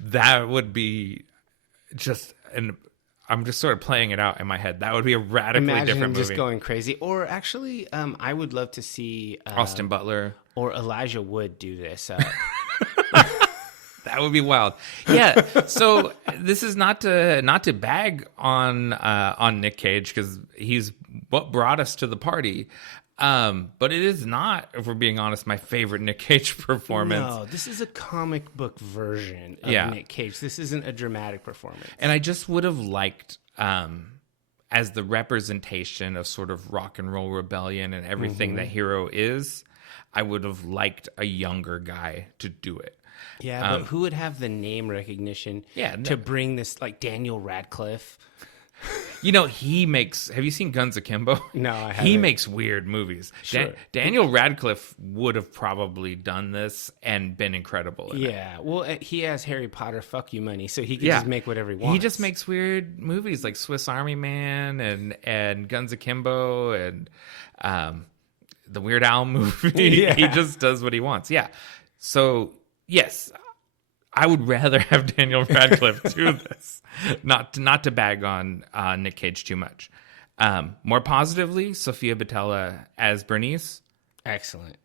That would be just, and I'm just sort of playing it out in my head. That would be a radically different movie. Just going crazy. Or actually, I would love to see Austin Butler or Elijah Wood do this. That would be wild. Yeah. So this is not to bag on Nick Cage, because he's what brought us to the party. But it is not, if we're being honest, my favorite Nick Cage performance. No, this is a comic book version of Nick Cage. This isn't a dramatic performance. And I just would have liked, as the representation of sort of rock and roll rebellion and everything that Hero is, I would have liked a younger guy to do it. Yeah, but who would have the name recognition to bring this, like Daniel Radcliffe? You know, have you seen Guns Akimbo? No, I haven't. He makes weird movies. Sure. Daniel Radcliffe would have probably done this and been incredible in it. Yeah, well, he has Harry Potter fuck you money, so he can just make whatever he wants. He just makes weird movies like Swiss Army Man and Guns Akimbo and the Weird Al movie. Yeah. He just does what he wants. Yeah. So, yes, I would rather have Daniel Radcliffe do this. Not to bag on Nick Cage too much. More positively, Sofia Boutella as Bernice. Excellent.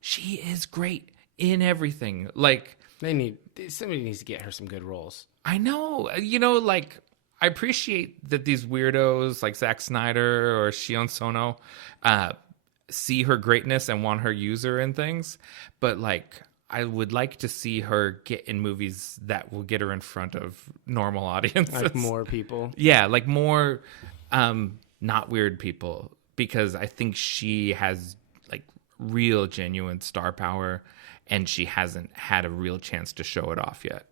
She is great in everything. Like, somebody needs to get her some good roles. I know. You know, like, I appreciate that these weirdos like Zack Snyder or Scion Sono see her greatness and want her user in things, but like, I would like to see her get in movies that will get her in front of normal audiences. Like more people? Yeah, like more not weird people, because I think she has like real genuine star power, and she hasn't had a real chance to show it off yet.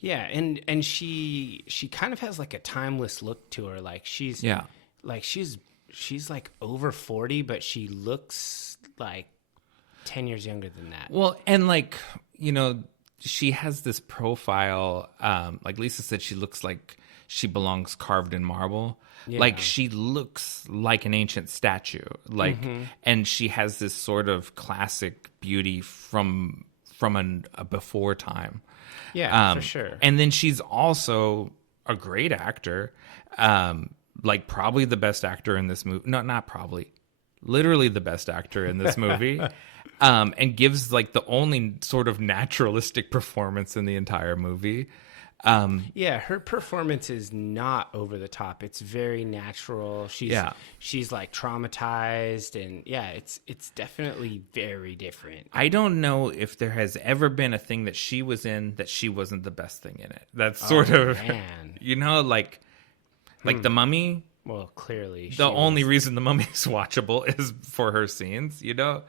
Yeah, and she kind of has like a timeless look to her. Like she's like over 40, but she looks like 10 years younger than that. Well, and like, you know, she has this profile, like Lisa said, she looks like she belongs carved in marble. Yeah. Like she looks like an ancient statue. Like, and she has this sort of classic beauty from a before time. Yeah, for sure. And then she's also a great actor. Like probably the best actor in this movie. No, not probably. Literally the best actor in this movie. And gives like the only sort of naturalistic performance in the entire movie. Yeah, her performance is not over the top. It's very natural. She's like traumatized, and yeah, it's definitely very different. I don't know if there has ever been a thing that she was in that she wasn't the best thing in it. That's sort of, man. You know, like The Mummy. Well, clearly, the only reason The Mummy is watchable is for her scenes. You know.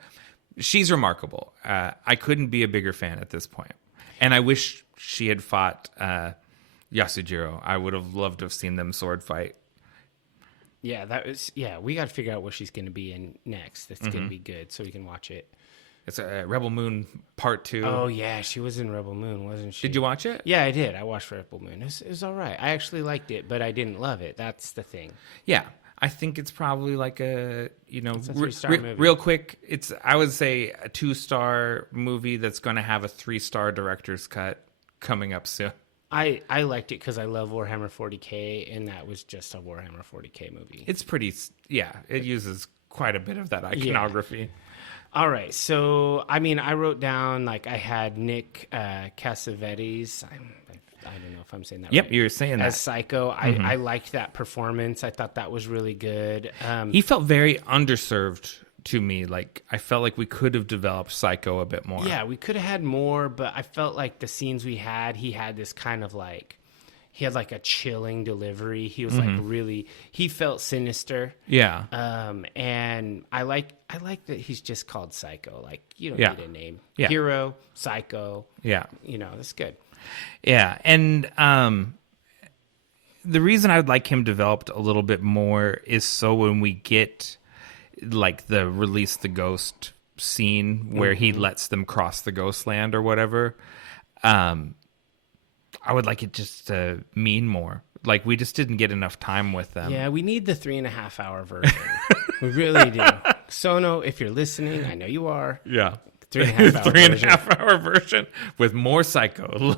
She's remarkable. I couldn't be a bigger fan at this point. And I wish she had fought Yasujiro. I would have loved to have seen them sword fight. Yeah, we got to figure out what she's going to be in next. That's going to be good, so we can watch it. It's a Rebel Moon Part 2. Oh, yeah, she was in Rebel Moon, wasn't she? Did you watch it? Yeah, I did. I watched Rebel Moon. It was all right. I actually liked it, but I didn't love it. That's the thing. Yeah. I think it's probably like a, you know, it's a 3-star movie. Real quick. I would say a 2-star movie that's going to have a 3-star director's cut coming up soon. I liked it because I love Warhammer 40K, and that was just a Warhammer 40K movie. It's pretty, it uses quite a bit of that iconography. Yeah. All right, so, I mean, I wrote down, like, I had Nick Cassavetes. I don't know if I'm saying that right. Yep, you were saying that. As Psycho. I liked that performance. I thought that was really good. He felt very underserved to me. Like, I felt like we could have developed Psycho a bit more. Yeah, we could have had more, but I felt like the scenes we had, he had this kind of like, he had like a chilling delivery. He was like really, he felt sinister. Yeah. And I like that he's just called Psycho. Like, you don't need a name. Yeah. Hero, Psycho. Yeah. You know, that's good. Yeah. And the reason I would like him developed a little bit more is so when we get like the release the ghost scene where he lets them cross the Ghostland or whatever, I would like it just to mean more. Like, we just didn't get enough time with them. Yeah, we need the 3.5 hour version. We really do. Sono, if you're listening, I know you are. Yeah. 3.5 hour version. 3.5 hour version with more Psycho.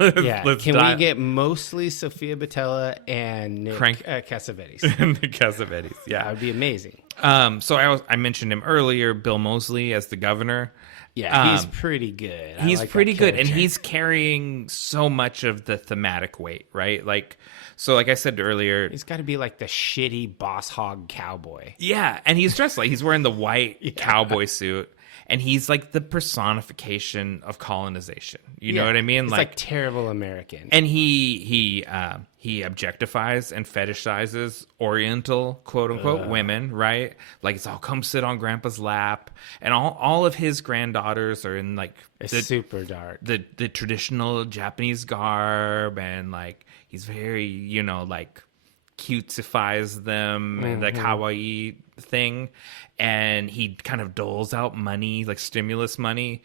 Can we get mostly Sophia Boutella and Nick Cassavetes? Nick Cassavetes, yeah. That would be amazing. So I mentioned him earlier, Bill Moseley as the governor. Yeah, he's pretty good. He's pretty good, and he's carrying so much of the thematic weight, right? Like, so like I said earlier, he's got to be like the shitty boss hog cowboy. Yeah, and he's dressed like he's wearing the white cowboy suit, and he's like the personification of colonization. You know what I mean? It's like terrible American. And he objectifies and fetishizes Oriental quote unquote women, right? Like, it's all come sit on Grandpa's lap, and all of his granddaughters are in like super dark, the traditional Japanese garb, and like he's very like cutesifies them, the kawaii thing, and he kind of doles out money, like stimulus money,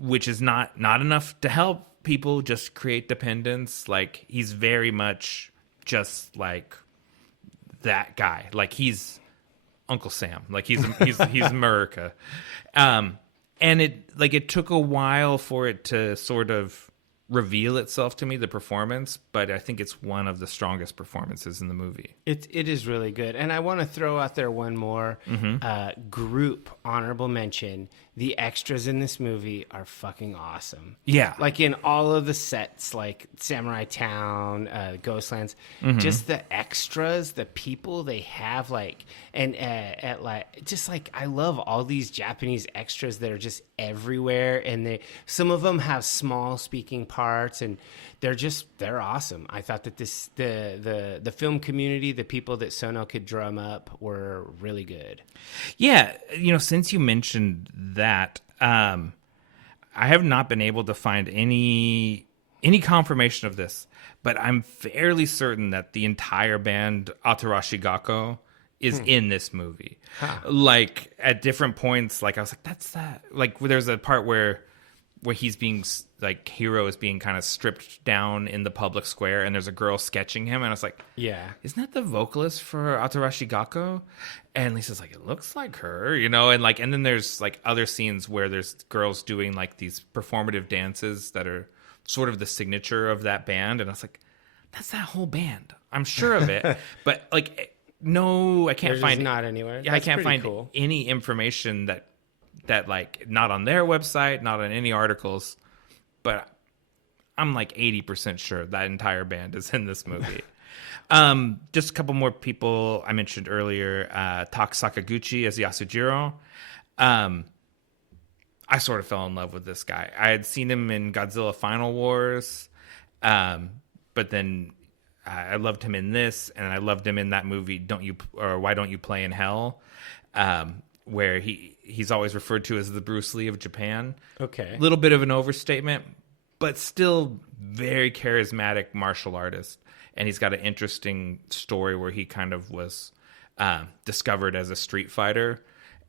which is not enough to help people, just create dependence. Like, he's very much just like that guy. Like, he's Uncle Sam. Like, he's America. And it took a while for it to sort of reveal itself to me, the performance, but I think it's one of the strongest performances in the movie. It is really good. And I want to throw out there one more group honorable mention. The extras in this movie are fucking awesome. Yeah. Like, in all of the sets, like Samurai Town, Ghostlands, just the extras, the people they have, like, and at like, just like, I love all these Japanese extras that are just everywhere, and some of them have small speaking parts, and they're awesome. I thought that the film community, the people that Sono could drum up, were really good. Yeah, since you mentioned that, I have not been able to find any confirmation of this, but I'm fairly certain that the entire band Atarashi Gakko is in this movie. Like, at different points, like, I was like, that's that. Like, there's a part where he's being, like, Hero is being kind of stripped down in the public square, and there's a girl sketching him, and I was like, yeah, isn't that the vocalist for Atarashi Gakko? And Lisa's like, it looks like her, and then there's like other scenes where there's girls doing like these performative dances that are sort of the signature of that band, and I was like, that's that whole band. I'm sure of it, but like, no, I can't find not anywhere. Yeah, I can't find any information that like, not on their website, not on any articles, but I'm like 80% sure that entire band is in this movie. Just a couple more people I mentioned earlier. Tak Sakaguchi as Yasujiro. I sort of fell in love with this guy. I had seen him in Godzilla Final Wars, but then I loved him in this, and I loved him in that movie Why Don't You Play in Hell, where he's always referred to as the Bruce Lee of Japan. Okay. A little bit of an overstatement, but still very charismatic martial artist. And he's got an interesting story where he kind of was discovered as a street fighter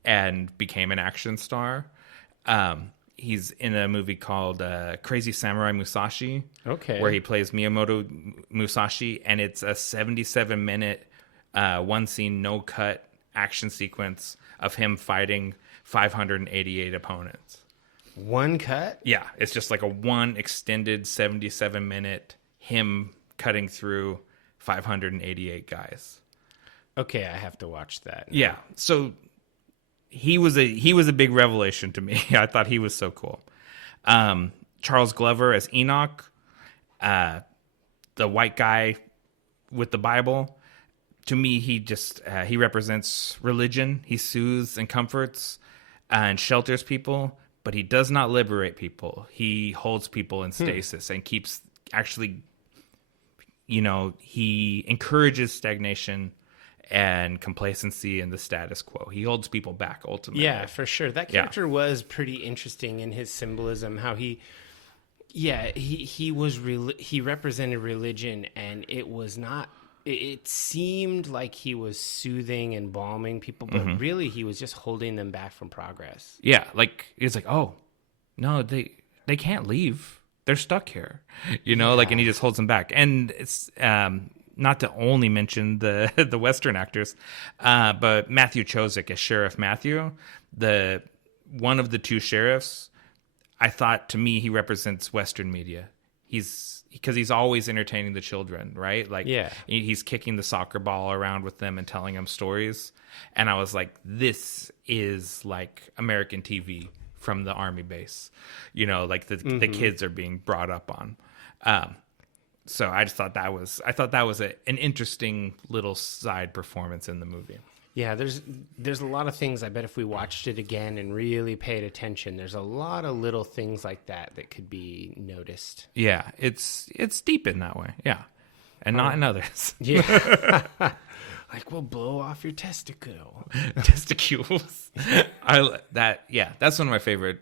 and became an action star. He's in a movie called Crazy Samurai Musashi, where he plays Miyamoto Musashi, and it's a 77-minute one scene, no cut action sequence of him fighting 588 opponents. One cut? Yeah, it's just like a one extended 77-minute him cutting through 588 guys. Okay, I have to watch that. Yeah, so he was a big revelation to me. I thought he was so cool. Charles Glover as Enoch, the white guy with the Bible. To me, he represents religion. He soothes and comforts and shelters people, but he does not liberate people. He holds people in stasis and keeps actually, he encourages stagnation and complacency in the status quo. He holds people back ultimately. Yeah, for sure. That character was pretty interesting in his symbolism, how he represented religion, and it was not. It seemed like he was soothing and balming people, but really he was just holding them back from progress. Yeah, like it's like, oh no, they can't leave. They're stuck here, and he just holds them back. And it's not to only mention the Western actors, but Matthew Chozick as Sheriff Matthew, one of the two sheriffs. I thought, to me, he represents Western media. Because he's always entertaining the children, right? Like, he's kicking the soccer ball around with them and telling them stories. And I was like, this is like American TV from the army base. Like the kids are being brought up on. So I just thought that was an interesting little side performance in the movie. Yeah, there's a lot of things. I bet if we watched it again and really paid attention, there's a lot of little things like that could be noticed. Yeah, it's deep in that way. Yeah, and not in others. Yeah, like we'll blow off your testicle. Testicles. That's one of my favorite.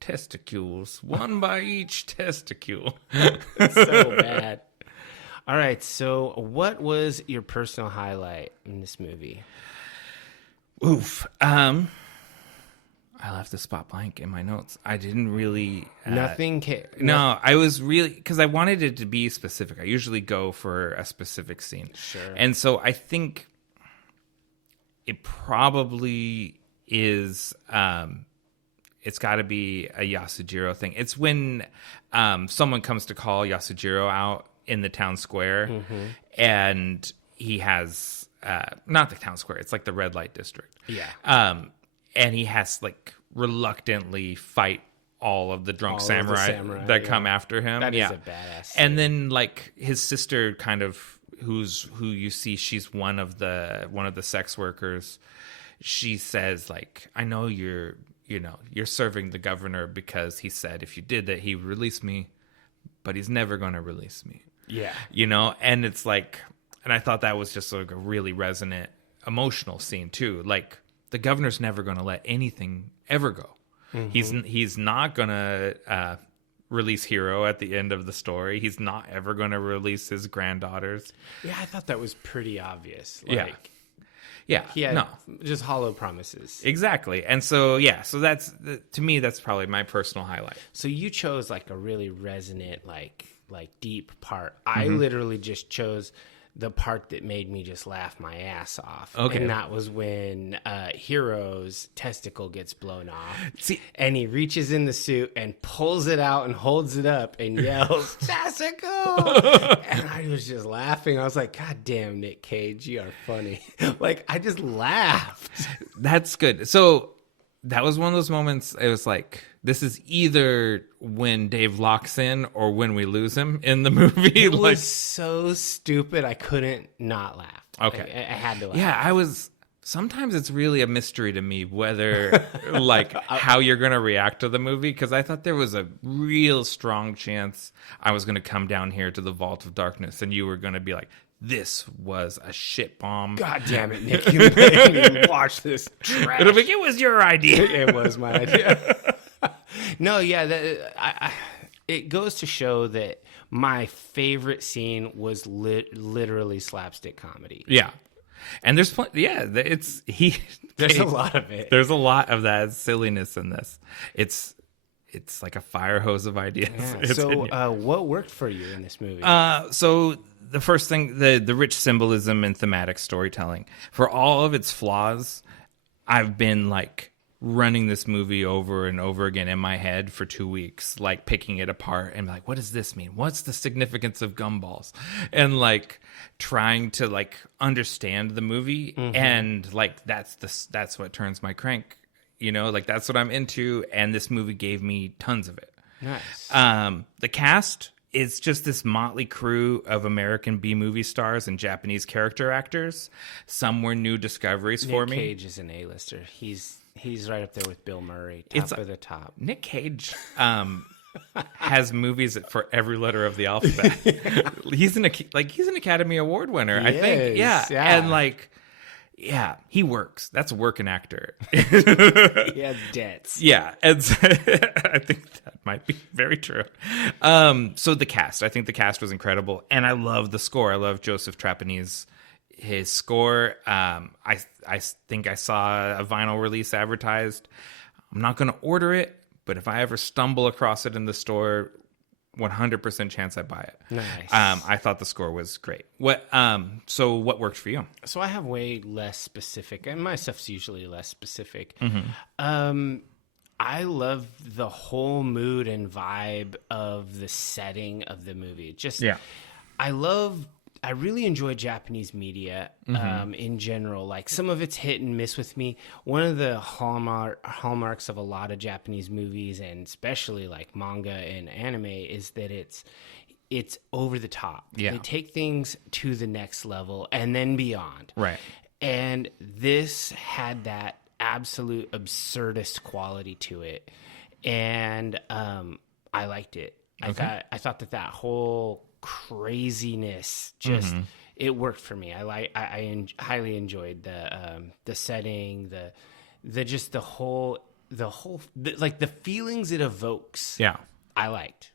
Testicles, one by each testicle. So bad. All right, so what was your personal highlight in this movie? Oof. I'll have to spot blank in my notes. I didn't really... No, I was really... Because I wanted it to be specific. I usually go for a specific scene. Sure. And so I think it probably is... it's got to be a Yasujiro thing. It's when someone comes to call Yasujiro out in the town square, and he has... not the town square. It's like the red light district. Yeah. And he has like reluctantly fight all of the drunk samurai that come after him. That is a badass scene. And then like his sister kind of who you see, she's one of the sex workers. She says like, I know you're serving the governor because he said if you did that, he would release me, but he's never going to release me. Yeah. And it's like, and I thought that was just like a really resonant, emotional scene too. Like the governor's never going to let anything ever go. He's not going to release Hiro at the end of the story. He's not ever going to release his granddaughters. Yeah, I thought that was pretty obvious. Yeah. He had just hollow promises. Exactly. And so, so that's, to me, that's probably my personal highlight. So you chose like a really resonant, like deep part. I literally just chose the part that made me just laugh my ass off. Okay. And that was when Hiro's testicle gets blown off. And he reaches in the suit and pulls it out and holds it up and yells, "Testicle!" And I was just laughing. I was like, God damn, Nick Cage, you are funny. Like, I just laughed. That's good. So that was one of those moments, it was like, this is either when Dave locks in or when we lose him in the movie. It was so stupid, I couldn't not laugh. Okay. I had to laugh. Yeah, sometimes it's really a mystery to me whether, like, how you're going to react to the movie, because I thought there was a real strong chance I was going to come down here to the Vault of Darkness and you were going to be like, this was a shit bomb. God damn it, Nick. You made me watch this trash. It'll be, it was your idea. It was my idea. No, yeah. It goes to show that my favorite scene was literally slapstick comedy. Yeah. And there's plenty. Yeah, there's a lot of it. There's a lot of that silliness in this. It's like a fire hose of ideas. Yeah. So what worked for you in this movie? So the first thing, the rich symbolism and thematic storytelling. For all of its flaws, I've been like running this movie over and over again in my head for 2 weeks, like picking it apart and like, what does this mean? What's the significance of gumballs? And like trying to like understand the movie. And like, that's what turns my crank, you know, like that's what I'm into. And this movie gave me tons of it. Nice. The cast is just this motley crew of American B-movie stars and Japanese character actors. Some were new discoveries for me. Nick Cage is an A-lister. He's right up there with Bill Murray, top of the top. Nick Cage has movies for every letter of the alphabet. He's an Academy Award winner, I think. Yeah. And like, yeah, he works. That's a working actor. He has debts. Yeah, and so, I think that might be very true. So the cast, I think the cast was incredible, and I love the score. I love Joseph Trapanese. His score, I think I saw a vinyl release advertised. I'm not going to order it, but if I ever stumble across it in the store, 100% chance I buy it. Nice. I thought the score was great. So what worked for you? So I have way less specific, and my stuff's usually less specific. I love the whole mood and vibe of the setting of the movie. I really enjoy Japanese media in general. Like some of it's hit and miss with me. One of the hallmarks of a lot of Japanese movies, and especially like manga and anime, is that it's over the top. Yeah. They take things to the next level and then beyond. Right. And this had that absolute absurdist quality to it, and I liked it. Okay. I thought that whole craziness just it worked for me. I highly enjoyed the setting, the whole like the feelings it evokes. Yeah, I liked.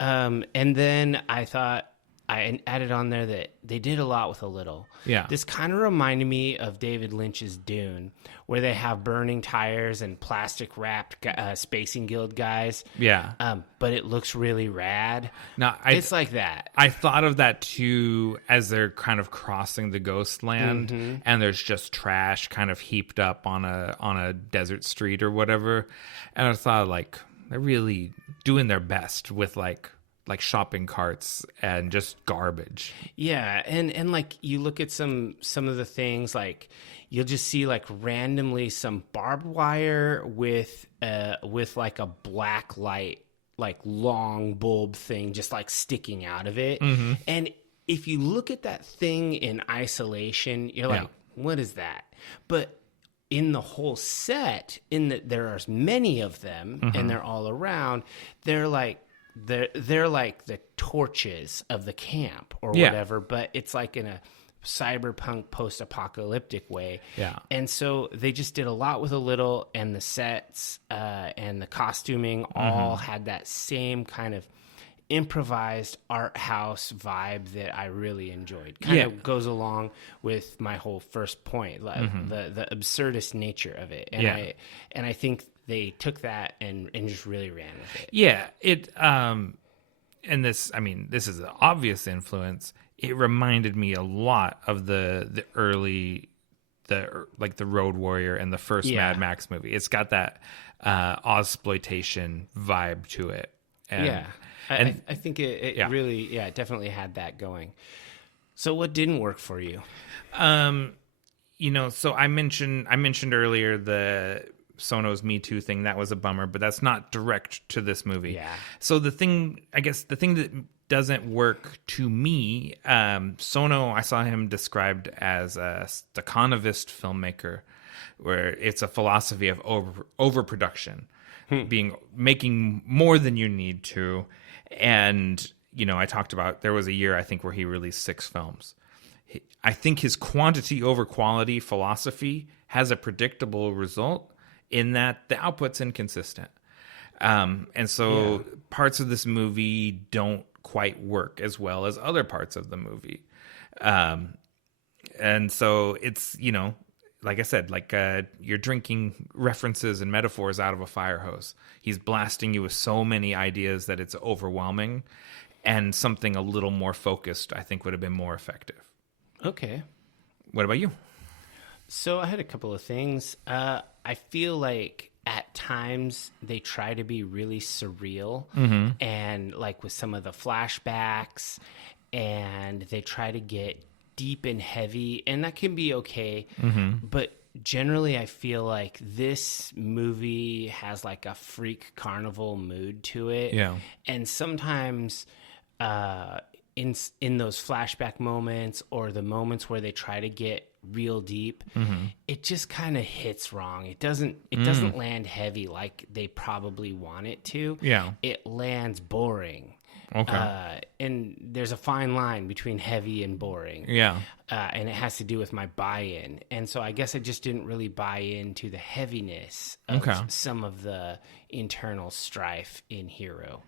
And then I thought I added on there that they did a lot with a little. Yeah. This kind of reminded me of David Lynch's Dune, where they have burning tires and plastic wrapped Spacing Guild guys. Yeah. But it looks really rad. No, It's like that. I thought of that too as they're kind of crossing the Ghostland, and there's just trash kind of heaped up on a desert street or whatever. And I thought, like, they're really doing their best with like shopping carts and just garbage. Yeah, and like you look at some of the things, like you'll just see like randomly some barbed wire with like a black light, like long bulb thing just like sticking out of it. And if you look at that thing in isolation, you're like, what is that? But in the whole set, in that there are many of them and they're all around, they're like the torches of the camp or whatever, but it's like in a cyberpunk post-apocalyptic way. Yeah. And so they just did a lot with a little, and the sets and the costuming all had that same kind of improvised art house vibe that I really enjoyed. Kind of goes along with my whole first point, like the absurdist nature of it. And I think they took that and just really ran with it. Yeah, and this is an obvious influence. It reminded me a lot of the early, like the Road Warrior and the first Mad Max movie. It's got that Ozploitation vibe to it. And, I think it really, it definitely had that going. So what didn't work for you? So I mentioned earlier the Sono's Me Too thing. That was a bummer, but that's not direct to this movie. Yeah. So the thing that doesn't work to me, Sono, I saw him described as a Stakhanovist filmmaker, where it's a philosophy of overproduction, making more than you need to. And, I talked about, there was a year, I think, where he released 6 films. I think his quantity over quality philosophy has a predictable result in that the output's inconsistent. And so parts of this movie don't quite work as well as other parts of the movie. And so it's, like I said, like you're drinking references and metaphors out of a fire hose. He's blasting you with so many ideas that it's overwhelming, and something a little more focused, I think, would have been more effective. Okay. What about you? So I had a couple of things. I feel like at times they try to be really surreal, and like with some of the flashbacks, and they try to get deep and heavy, and that can be okay. But generally, I feel like this movie has like a freak carnival mood to it. Yeah. And sometimes in those flashback moments or the moments where they try to get real deep, it just kind of hits wrong. It doesn't land heavy like they probably want it to. Yeah. It lands boring. Okay. And there's a fine line between heavy and boring. Yeah. And it has to do with my buy-in. And so I guess I just didn't really buy into the heaviness of some of the internal strife in Hero.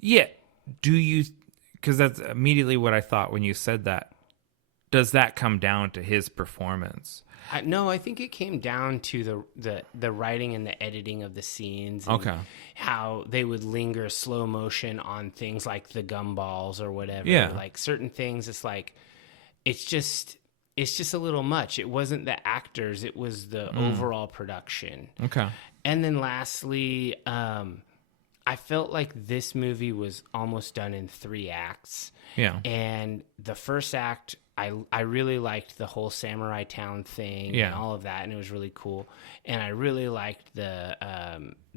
Yeah. Do you, because that's immediately what I thought when you said that. Does that come down to his performance? No, I think it came down to the writing and the editing of the scenes. And how they would linger slow motion on things like the gumballs or whatever. Yeah. Like certain things, it's like, it's just a little much. It wasn't the actors, it was the overall production. Okay. And then lastly, I felt like this movie was almost done in 3 acts. Yeah. And the first act, I really liked the whole Samurai Town thing and all of that, and it was really cool. And I really liked the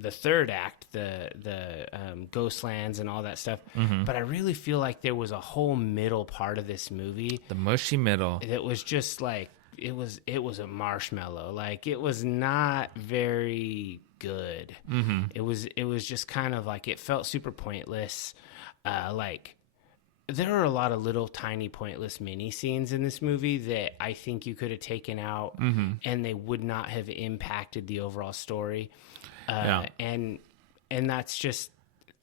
third act, the Ghostlands and all that stuff. But I really feel like there was a whole middle part of this movie, The mushy middle. that was just like it was a marshmallow. Like it was not very good. It was just kind of like, it felt super pointless. Like there are a lot of little tiny pointless mini scenes in this movie that I think you could have taken out and they would not have impacted the overall story. And that's just,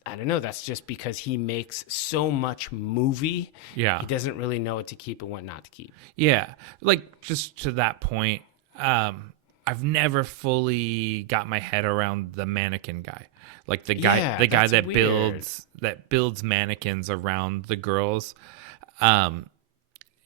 I don't know, that's just because he makes so much movie. Yeah. He doesn't really know what to keep and what not to keep. Yeah. Like, just to that point, I've never fully got my head around the mannequin guy. Like the guy that builds mannequins around the girls. And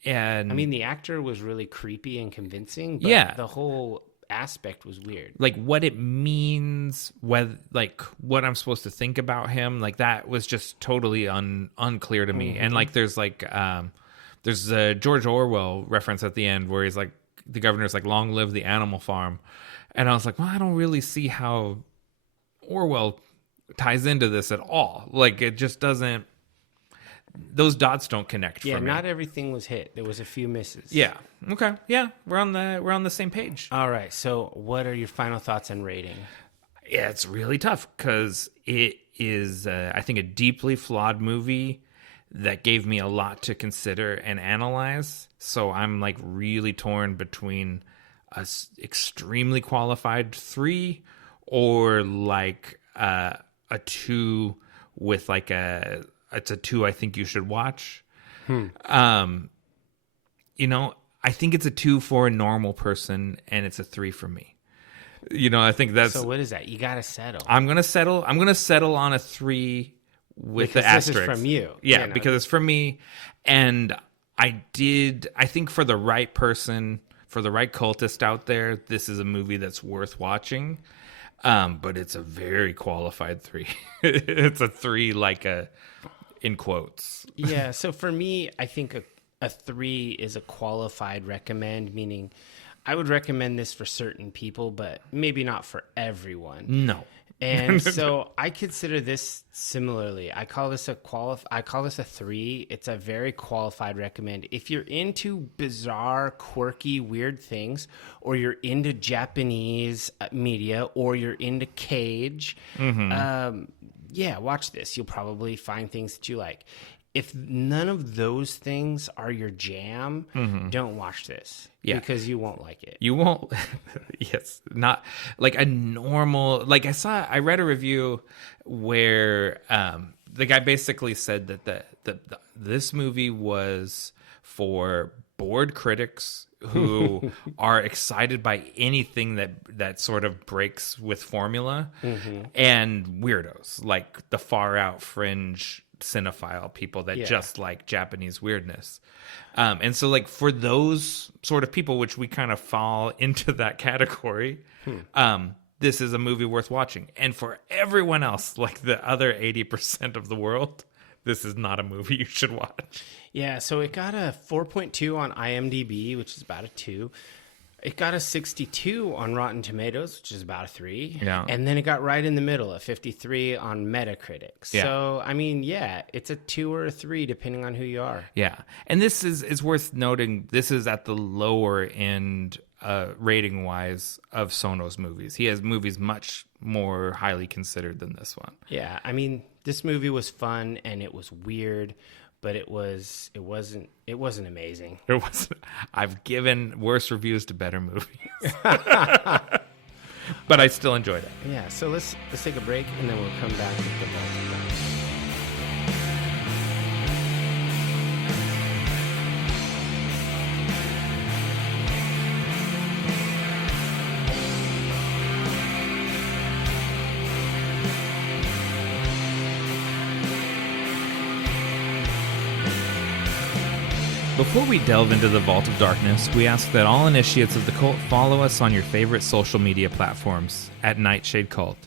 I mean, the actor was really creepy and convincing, but the whole aspect was weird. Like what it means, whether like what I'm supposed to think about him, like that was just totally unclear to me. And like there's a George Orwell reference at the end where he's like, the governor's like, "Long live the animal farm," and I was like, well, I don't really see how Orwell ties into this at all. Like it just doesn't, those dots don't connect for me. Not everything was hit. There was a few misses. Yeah. Okay. Yeah, we're on the same page. All right. So what are your final thoughts and rating? Yeah, it's really tough because it is, I think, a deeply flawed movie that gave me a lot to consider and analyze. So I'm like really torn between a extremely qualified 3 or like a 2 with like it's a 2 I think you should watch. You know, I think it's a 2 for a normal person and it's a 3 for me. You know, I think that's... So what is that? You got to settle. I'm going to settle on a 3 with because the asterisk. This is from you. Yeah, because it's from me. And I think for the right person, for the right cultist out there, this is a movie that's worth watching. But it's a very qualified 3. It's a 3 like in quotes. Yeah, so for me, I think a 3 is a qualified recommend, meaning I would recommend this for certain people, but maybe not for everyone. No. And so I consider this similarly. I call this a 3. It's a very qualified recommend. If you're into bizarre, quirky, weird things, or you're into Japanese media, or you're into Cage, watch this. You'll probably find things that you like. If none of those things are your jam, don't watch this. Yeah. Because you won't like it. You won't. Yes. Not like a normal, like I read a review where the guy basically said that this movie was for bored critics who are excited by anything that sort of breaks with formula, and weirdos, like the far out fringe cinephile people that just like Japanese weirdness. And so like for those sort of people, which we kind of fall into that category, this is a movie worth watching. And for everyone else, like the other 80% of the world, this is not a movie you should watch. Yeah, so it got a 4.2 on IMDb, which is about a 2. It got a 62 on Rotten Tomatoes, which is about a 3. Yeah. And then it got right in the middle, a 53 on Metacritic. Yeah. So, I mean, yeah, it's a 2 or a 3, depending on who you are. Yeah. And this is worth noting, this is at the lower end rating-wise of Sono's movies. He has movies much more highly considered than this one. Yeah, I mean, this movie was fun and it was weird, but it wasn't amazing. It wasn't. I've given worse reviews to better movies, but I still enjoyed it. Yeah. So let's take a break and then we'll come back with the multiple. Before we delve into the Vault of Darkness, we ask that all initiates of the cult follow us on your favorite social media platforms at Nightshade Cult.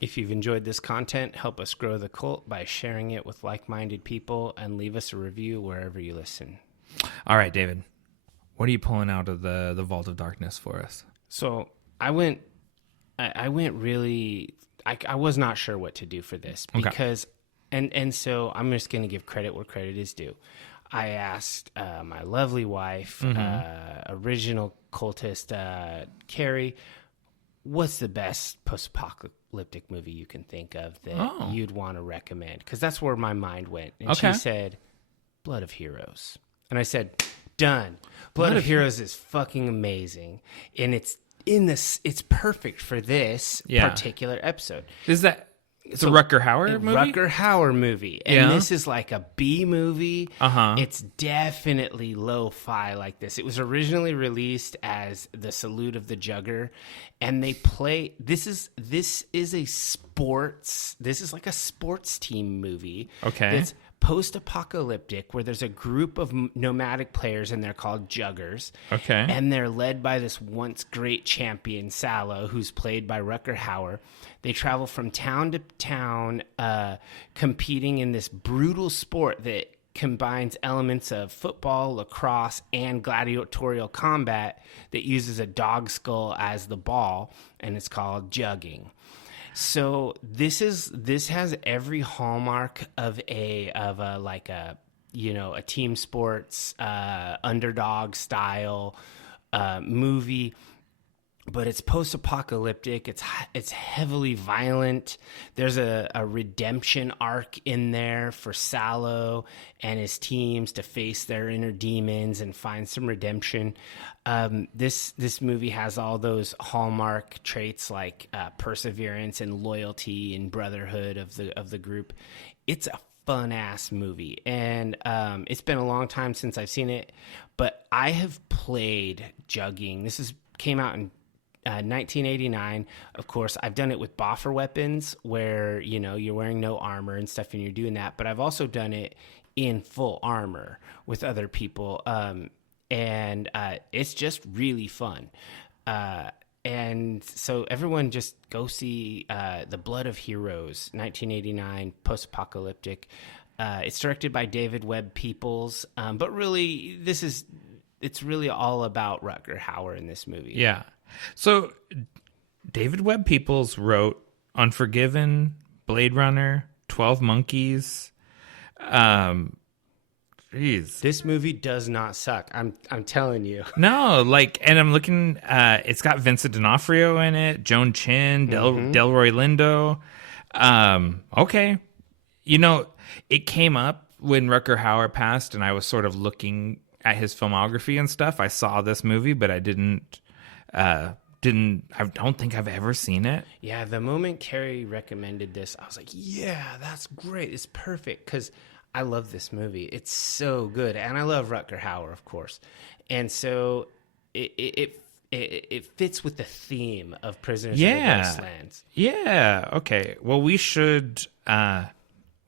If you've enjoyed this content, help us grow the cult by sharing it with like-minded people and leave us a review wherever you listen. All right, David, what are you pulling out of the Vault of Darkness for us? So I went really, I was not sure what to do for this because, and so I'm just going to give credit where credit is due. I asked my lovely wife, original cultist, Carrie, what's the best post-apocalyptic movie you can think of that you'd want to recommend? Because that's where my mind went. And she said, Blood of Heroes. And I said, done. Blood of Heroes is fucking amazing. And it's perfect for this particular episode. Is that... It's a Rutger Hauer movie? Rutger Hauer movie. And this is like a B movie. It's definitely lo-fi like this. It was originally released as The Salute of the Jugger. And they play... This is a sports... This is like a sports team movie. Okay. It's post-apocalyptic where there's a group of nomadic players and they're called juggers. Okay. And they're led by this once great champion, Salo, who's played by Rutger Hauer. They travel from town to town, competing in this brutal sport that combines elements of football, lacrosse, and gladiatorial combat that uses a dog skull as the ball, and it's called jugging. So this has every hallmark of a team sports underdog style movie. But it's post-apocalyptic. It's heavily violent. There's a redemption arc in there for Salo and his teams to face their inner demons and find some redemption. This movie has all those hallmark traits like perseverance and loyalty and brotherhood of the group. It's a fun-ass movie, and it's been a long time since I've seen it, but I have played jugging. Came out in 1989. Of course, I've done it with boffer weapons where, you're wearing no armor and stuff and you're doing that. But I've also done it in full armor with other people. And it's just really fun. And so everyone just go see The Blood of Heroes, 1989, post-apocalyptic. It's directed by David Webb Peoples. But really, it's really all about Rutger Hauer in this movie. Yeah. So, David Webb Peoples wrote Unforgiven, Blade Runner, 12 Monkeys. This movie does not suck. I'm telling you. No, and I'm looking. It's got Vincent D'Onofrio in it, Joan Chen, Delroy Lindo. Okay, it came up when Rutger Hauer passed, and I was sort of looking at his filmography and stuff. I saw this movie, but I didn't. I don't think I've ever seen it. Yeah, the moment Carrie recommended this, I was like, yeah, that's great. It's perfect because I love this movie. It's so good. And I love Rutger Hauer, of course. And so it fits with the theme of Prisoners of the Ghostlands. Yeah. Okay. Well, we should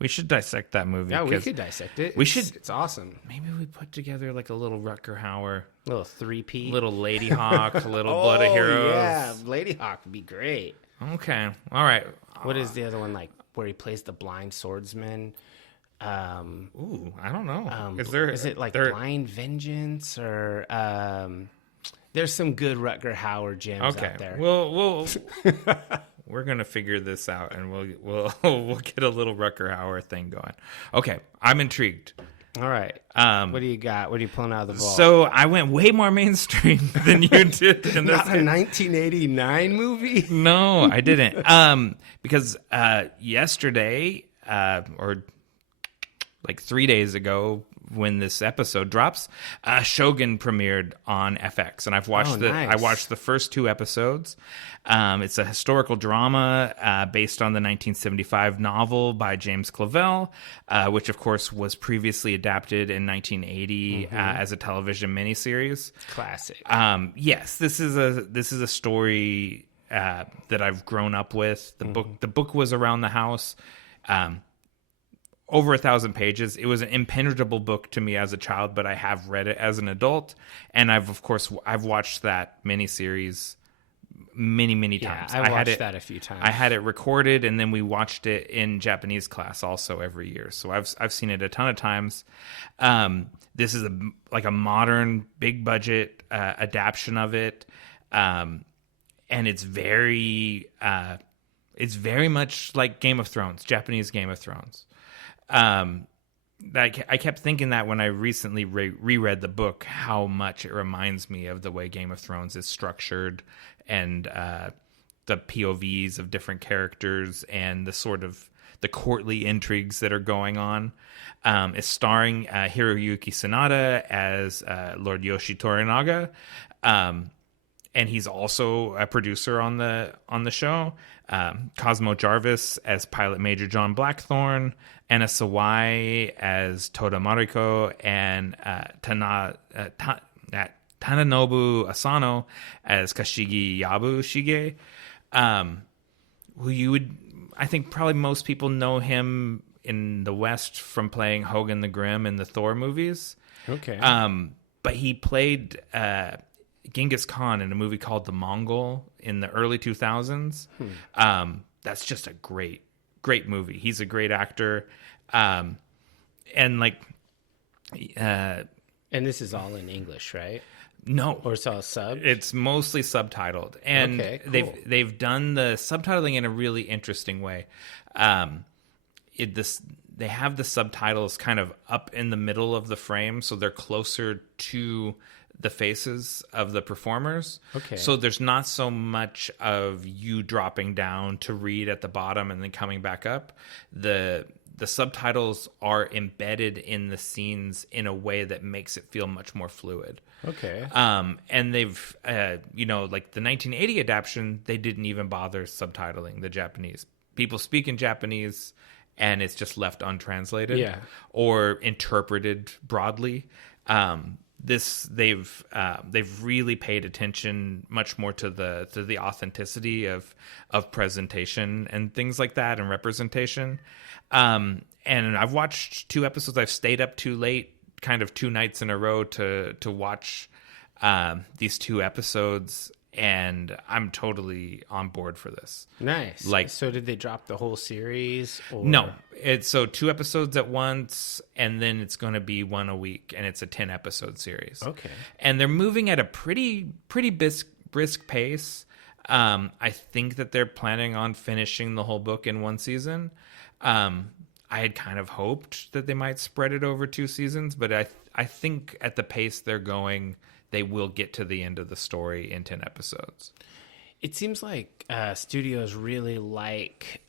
We should dissect that movie. Yeah, we could dissect it. It's awesome. Maybe we put together like a little Rutger Hauer. Little 3P. Little Lady Hawk, little Blood of Heroes. Yeah, Lady Hawk would be great. Okay. All right. What is the other one like where he plays the blind swordsman? Ooh, I don't know. Is it like Blind Vengeance or there's some good Rutger Hauer gems out there. We'll we're gonna figure this out, and we'll get a little Rutger Hauer thing going. Okay, I'm intrigued. All right. What do you got? What are you pulling out of the vault? So I went way more mainstream than you did. In this. Not a 1989 movie? No, I didn't. Because yesterday, or like 3 days ago, when this episode drops, Shogun premiered on FX, and I've watched I watched the first 2 episodes. It's a historical drama based on the 1975 novel by James Clavell, which of course was previously adapted in 1980 as a television miniseries. Classic. Yes, this is a story that I've grown up with. The book was around the house. Over 1,000 pages. It was an impenetrable book to me as a child, but I have read it as an adult, and I've watched that miniseries many times. I watched that a few times. I had it recorded, and then we watched it in Japanese class also every year. So I've seen it a ton of times. This is a modern, big budget adaptation of it, and it's very much like Game of Thrones, Japanese Game of Thrones. I kept thinking that when I recently reread the book, how much it reminds me of the way Game of Thrones is structured, and the POVs of different characters and the sort of the courtly intrigues that are going on. It's starring Hiroyuki Sanada as Lord Yoshi Torinaga, and he's also a producer on the show. Cosmo Jarvis as Pilot Major John Blackthorne, Anna Sawai as Toda Mariko, and Tananobu Asano as Kashigi Yabushige, who I think probably most people know him in the West from playing Hogan the Grim in the Thor movies. Okay. But he played Genghis Khan in a movie called The Mongol in the early 2000s. That's just a great movie. He's a great actor. And this is all in English, right? No. Or it's all subbed? It's mostly subtitled. And okay, cool. they've done the subtitling in a really interesting way. They have the subtitles kind of up in the middle of the frame, so they're closer to the faces of the performers. Okay. So there's not so much of you dropping down to read at the bottom and then coming back up. The subtitles are embedded in the scenes in a way that makes it feel much more fluid. Okay. And they've, like the 1980 adaptation, they didn't even bother subtitling the Japanese. People speak in Japanese, and it's just left untranslated or interpreted broadly. They've really paid attention much more to the authenticity of presentation and things like that, and representation. And I've watched 2 episodes. I've stayed up too late, kind of 2 nights in a row to watch these 2 episodes, and I'm totally on board for this. Nice. So did they drop the whole series? Or? No, it's 2 episodes at once, and then it's going to be 1 a week, and it's a 10-episode series. Okay. And they're moving at a pretty brisk pace. I think that they're planning on finishing the whole book in 1 season. I had kind of hoped that they might spread it over 2 seasons, but I think at the pace they're going, they will get to the end of the story in 10 episodes. It seems like studios really like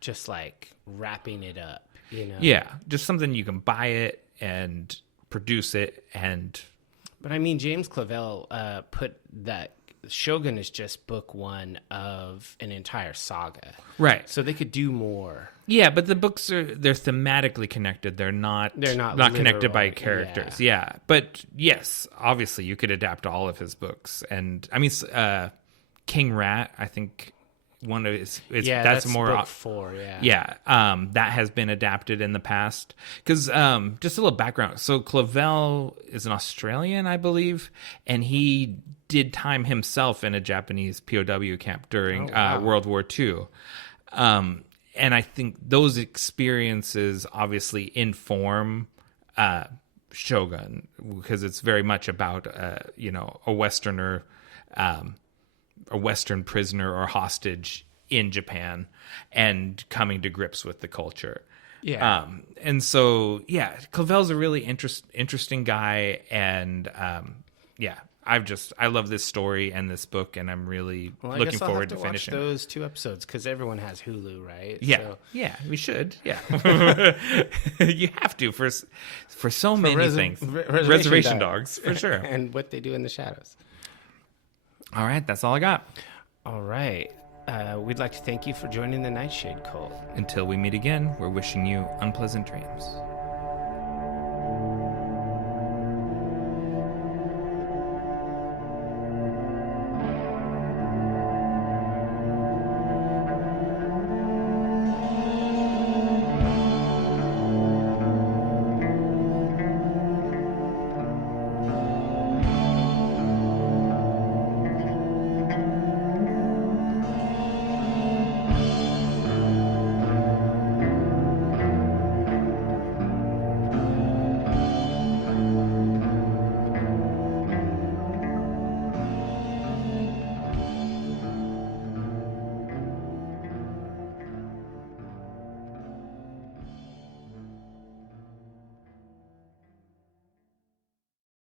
just like wrapping it up, Yeah, just something you can buy it and produce it. But I mean, James Clavell put that Shogun is just book 1 of an entire saga. Right. So they could do more. Yeah, but the books they're thematically connected. They're not connected by characters. Yeah. But yes, obviously you could adapt all of his books. And I mean, King Rat, I think, one of his. That's more book 4. That has been adapted in the past. Because just a little background. So Clavel is an Australian, I believe, and he did time himself in a Japanese POW camp during World War II. And I think those experiences obviously inform Shogun, because it's very much about a Westerner, a Western prisoner or hostage in Japan, and coming to grips with the culture. And so Clavel's a really interesting guy, and I love this story and this book, and I'm really looking forward to finishing those 2 episodes, because everyone has Hulu, right? We should. You have to for so many things. Reservation Dogs, for sure. And What They Do in the Shadows. All right, that's all I got. All right. We'd like to thank you for joining the Nightshade Cult. Until we meet again, we're wishing you unpleasant dreams.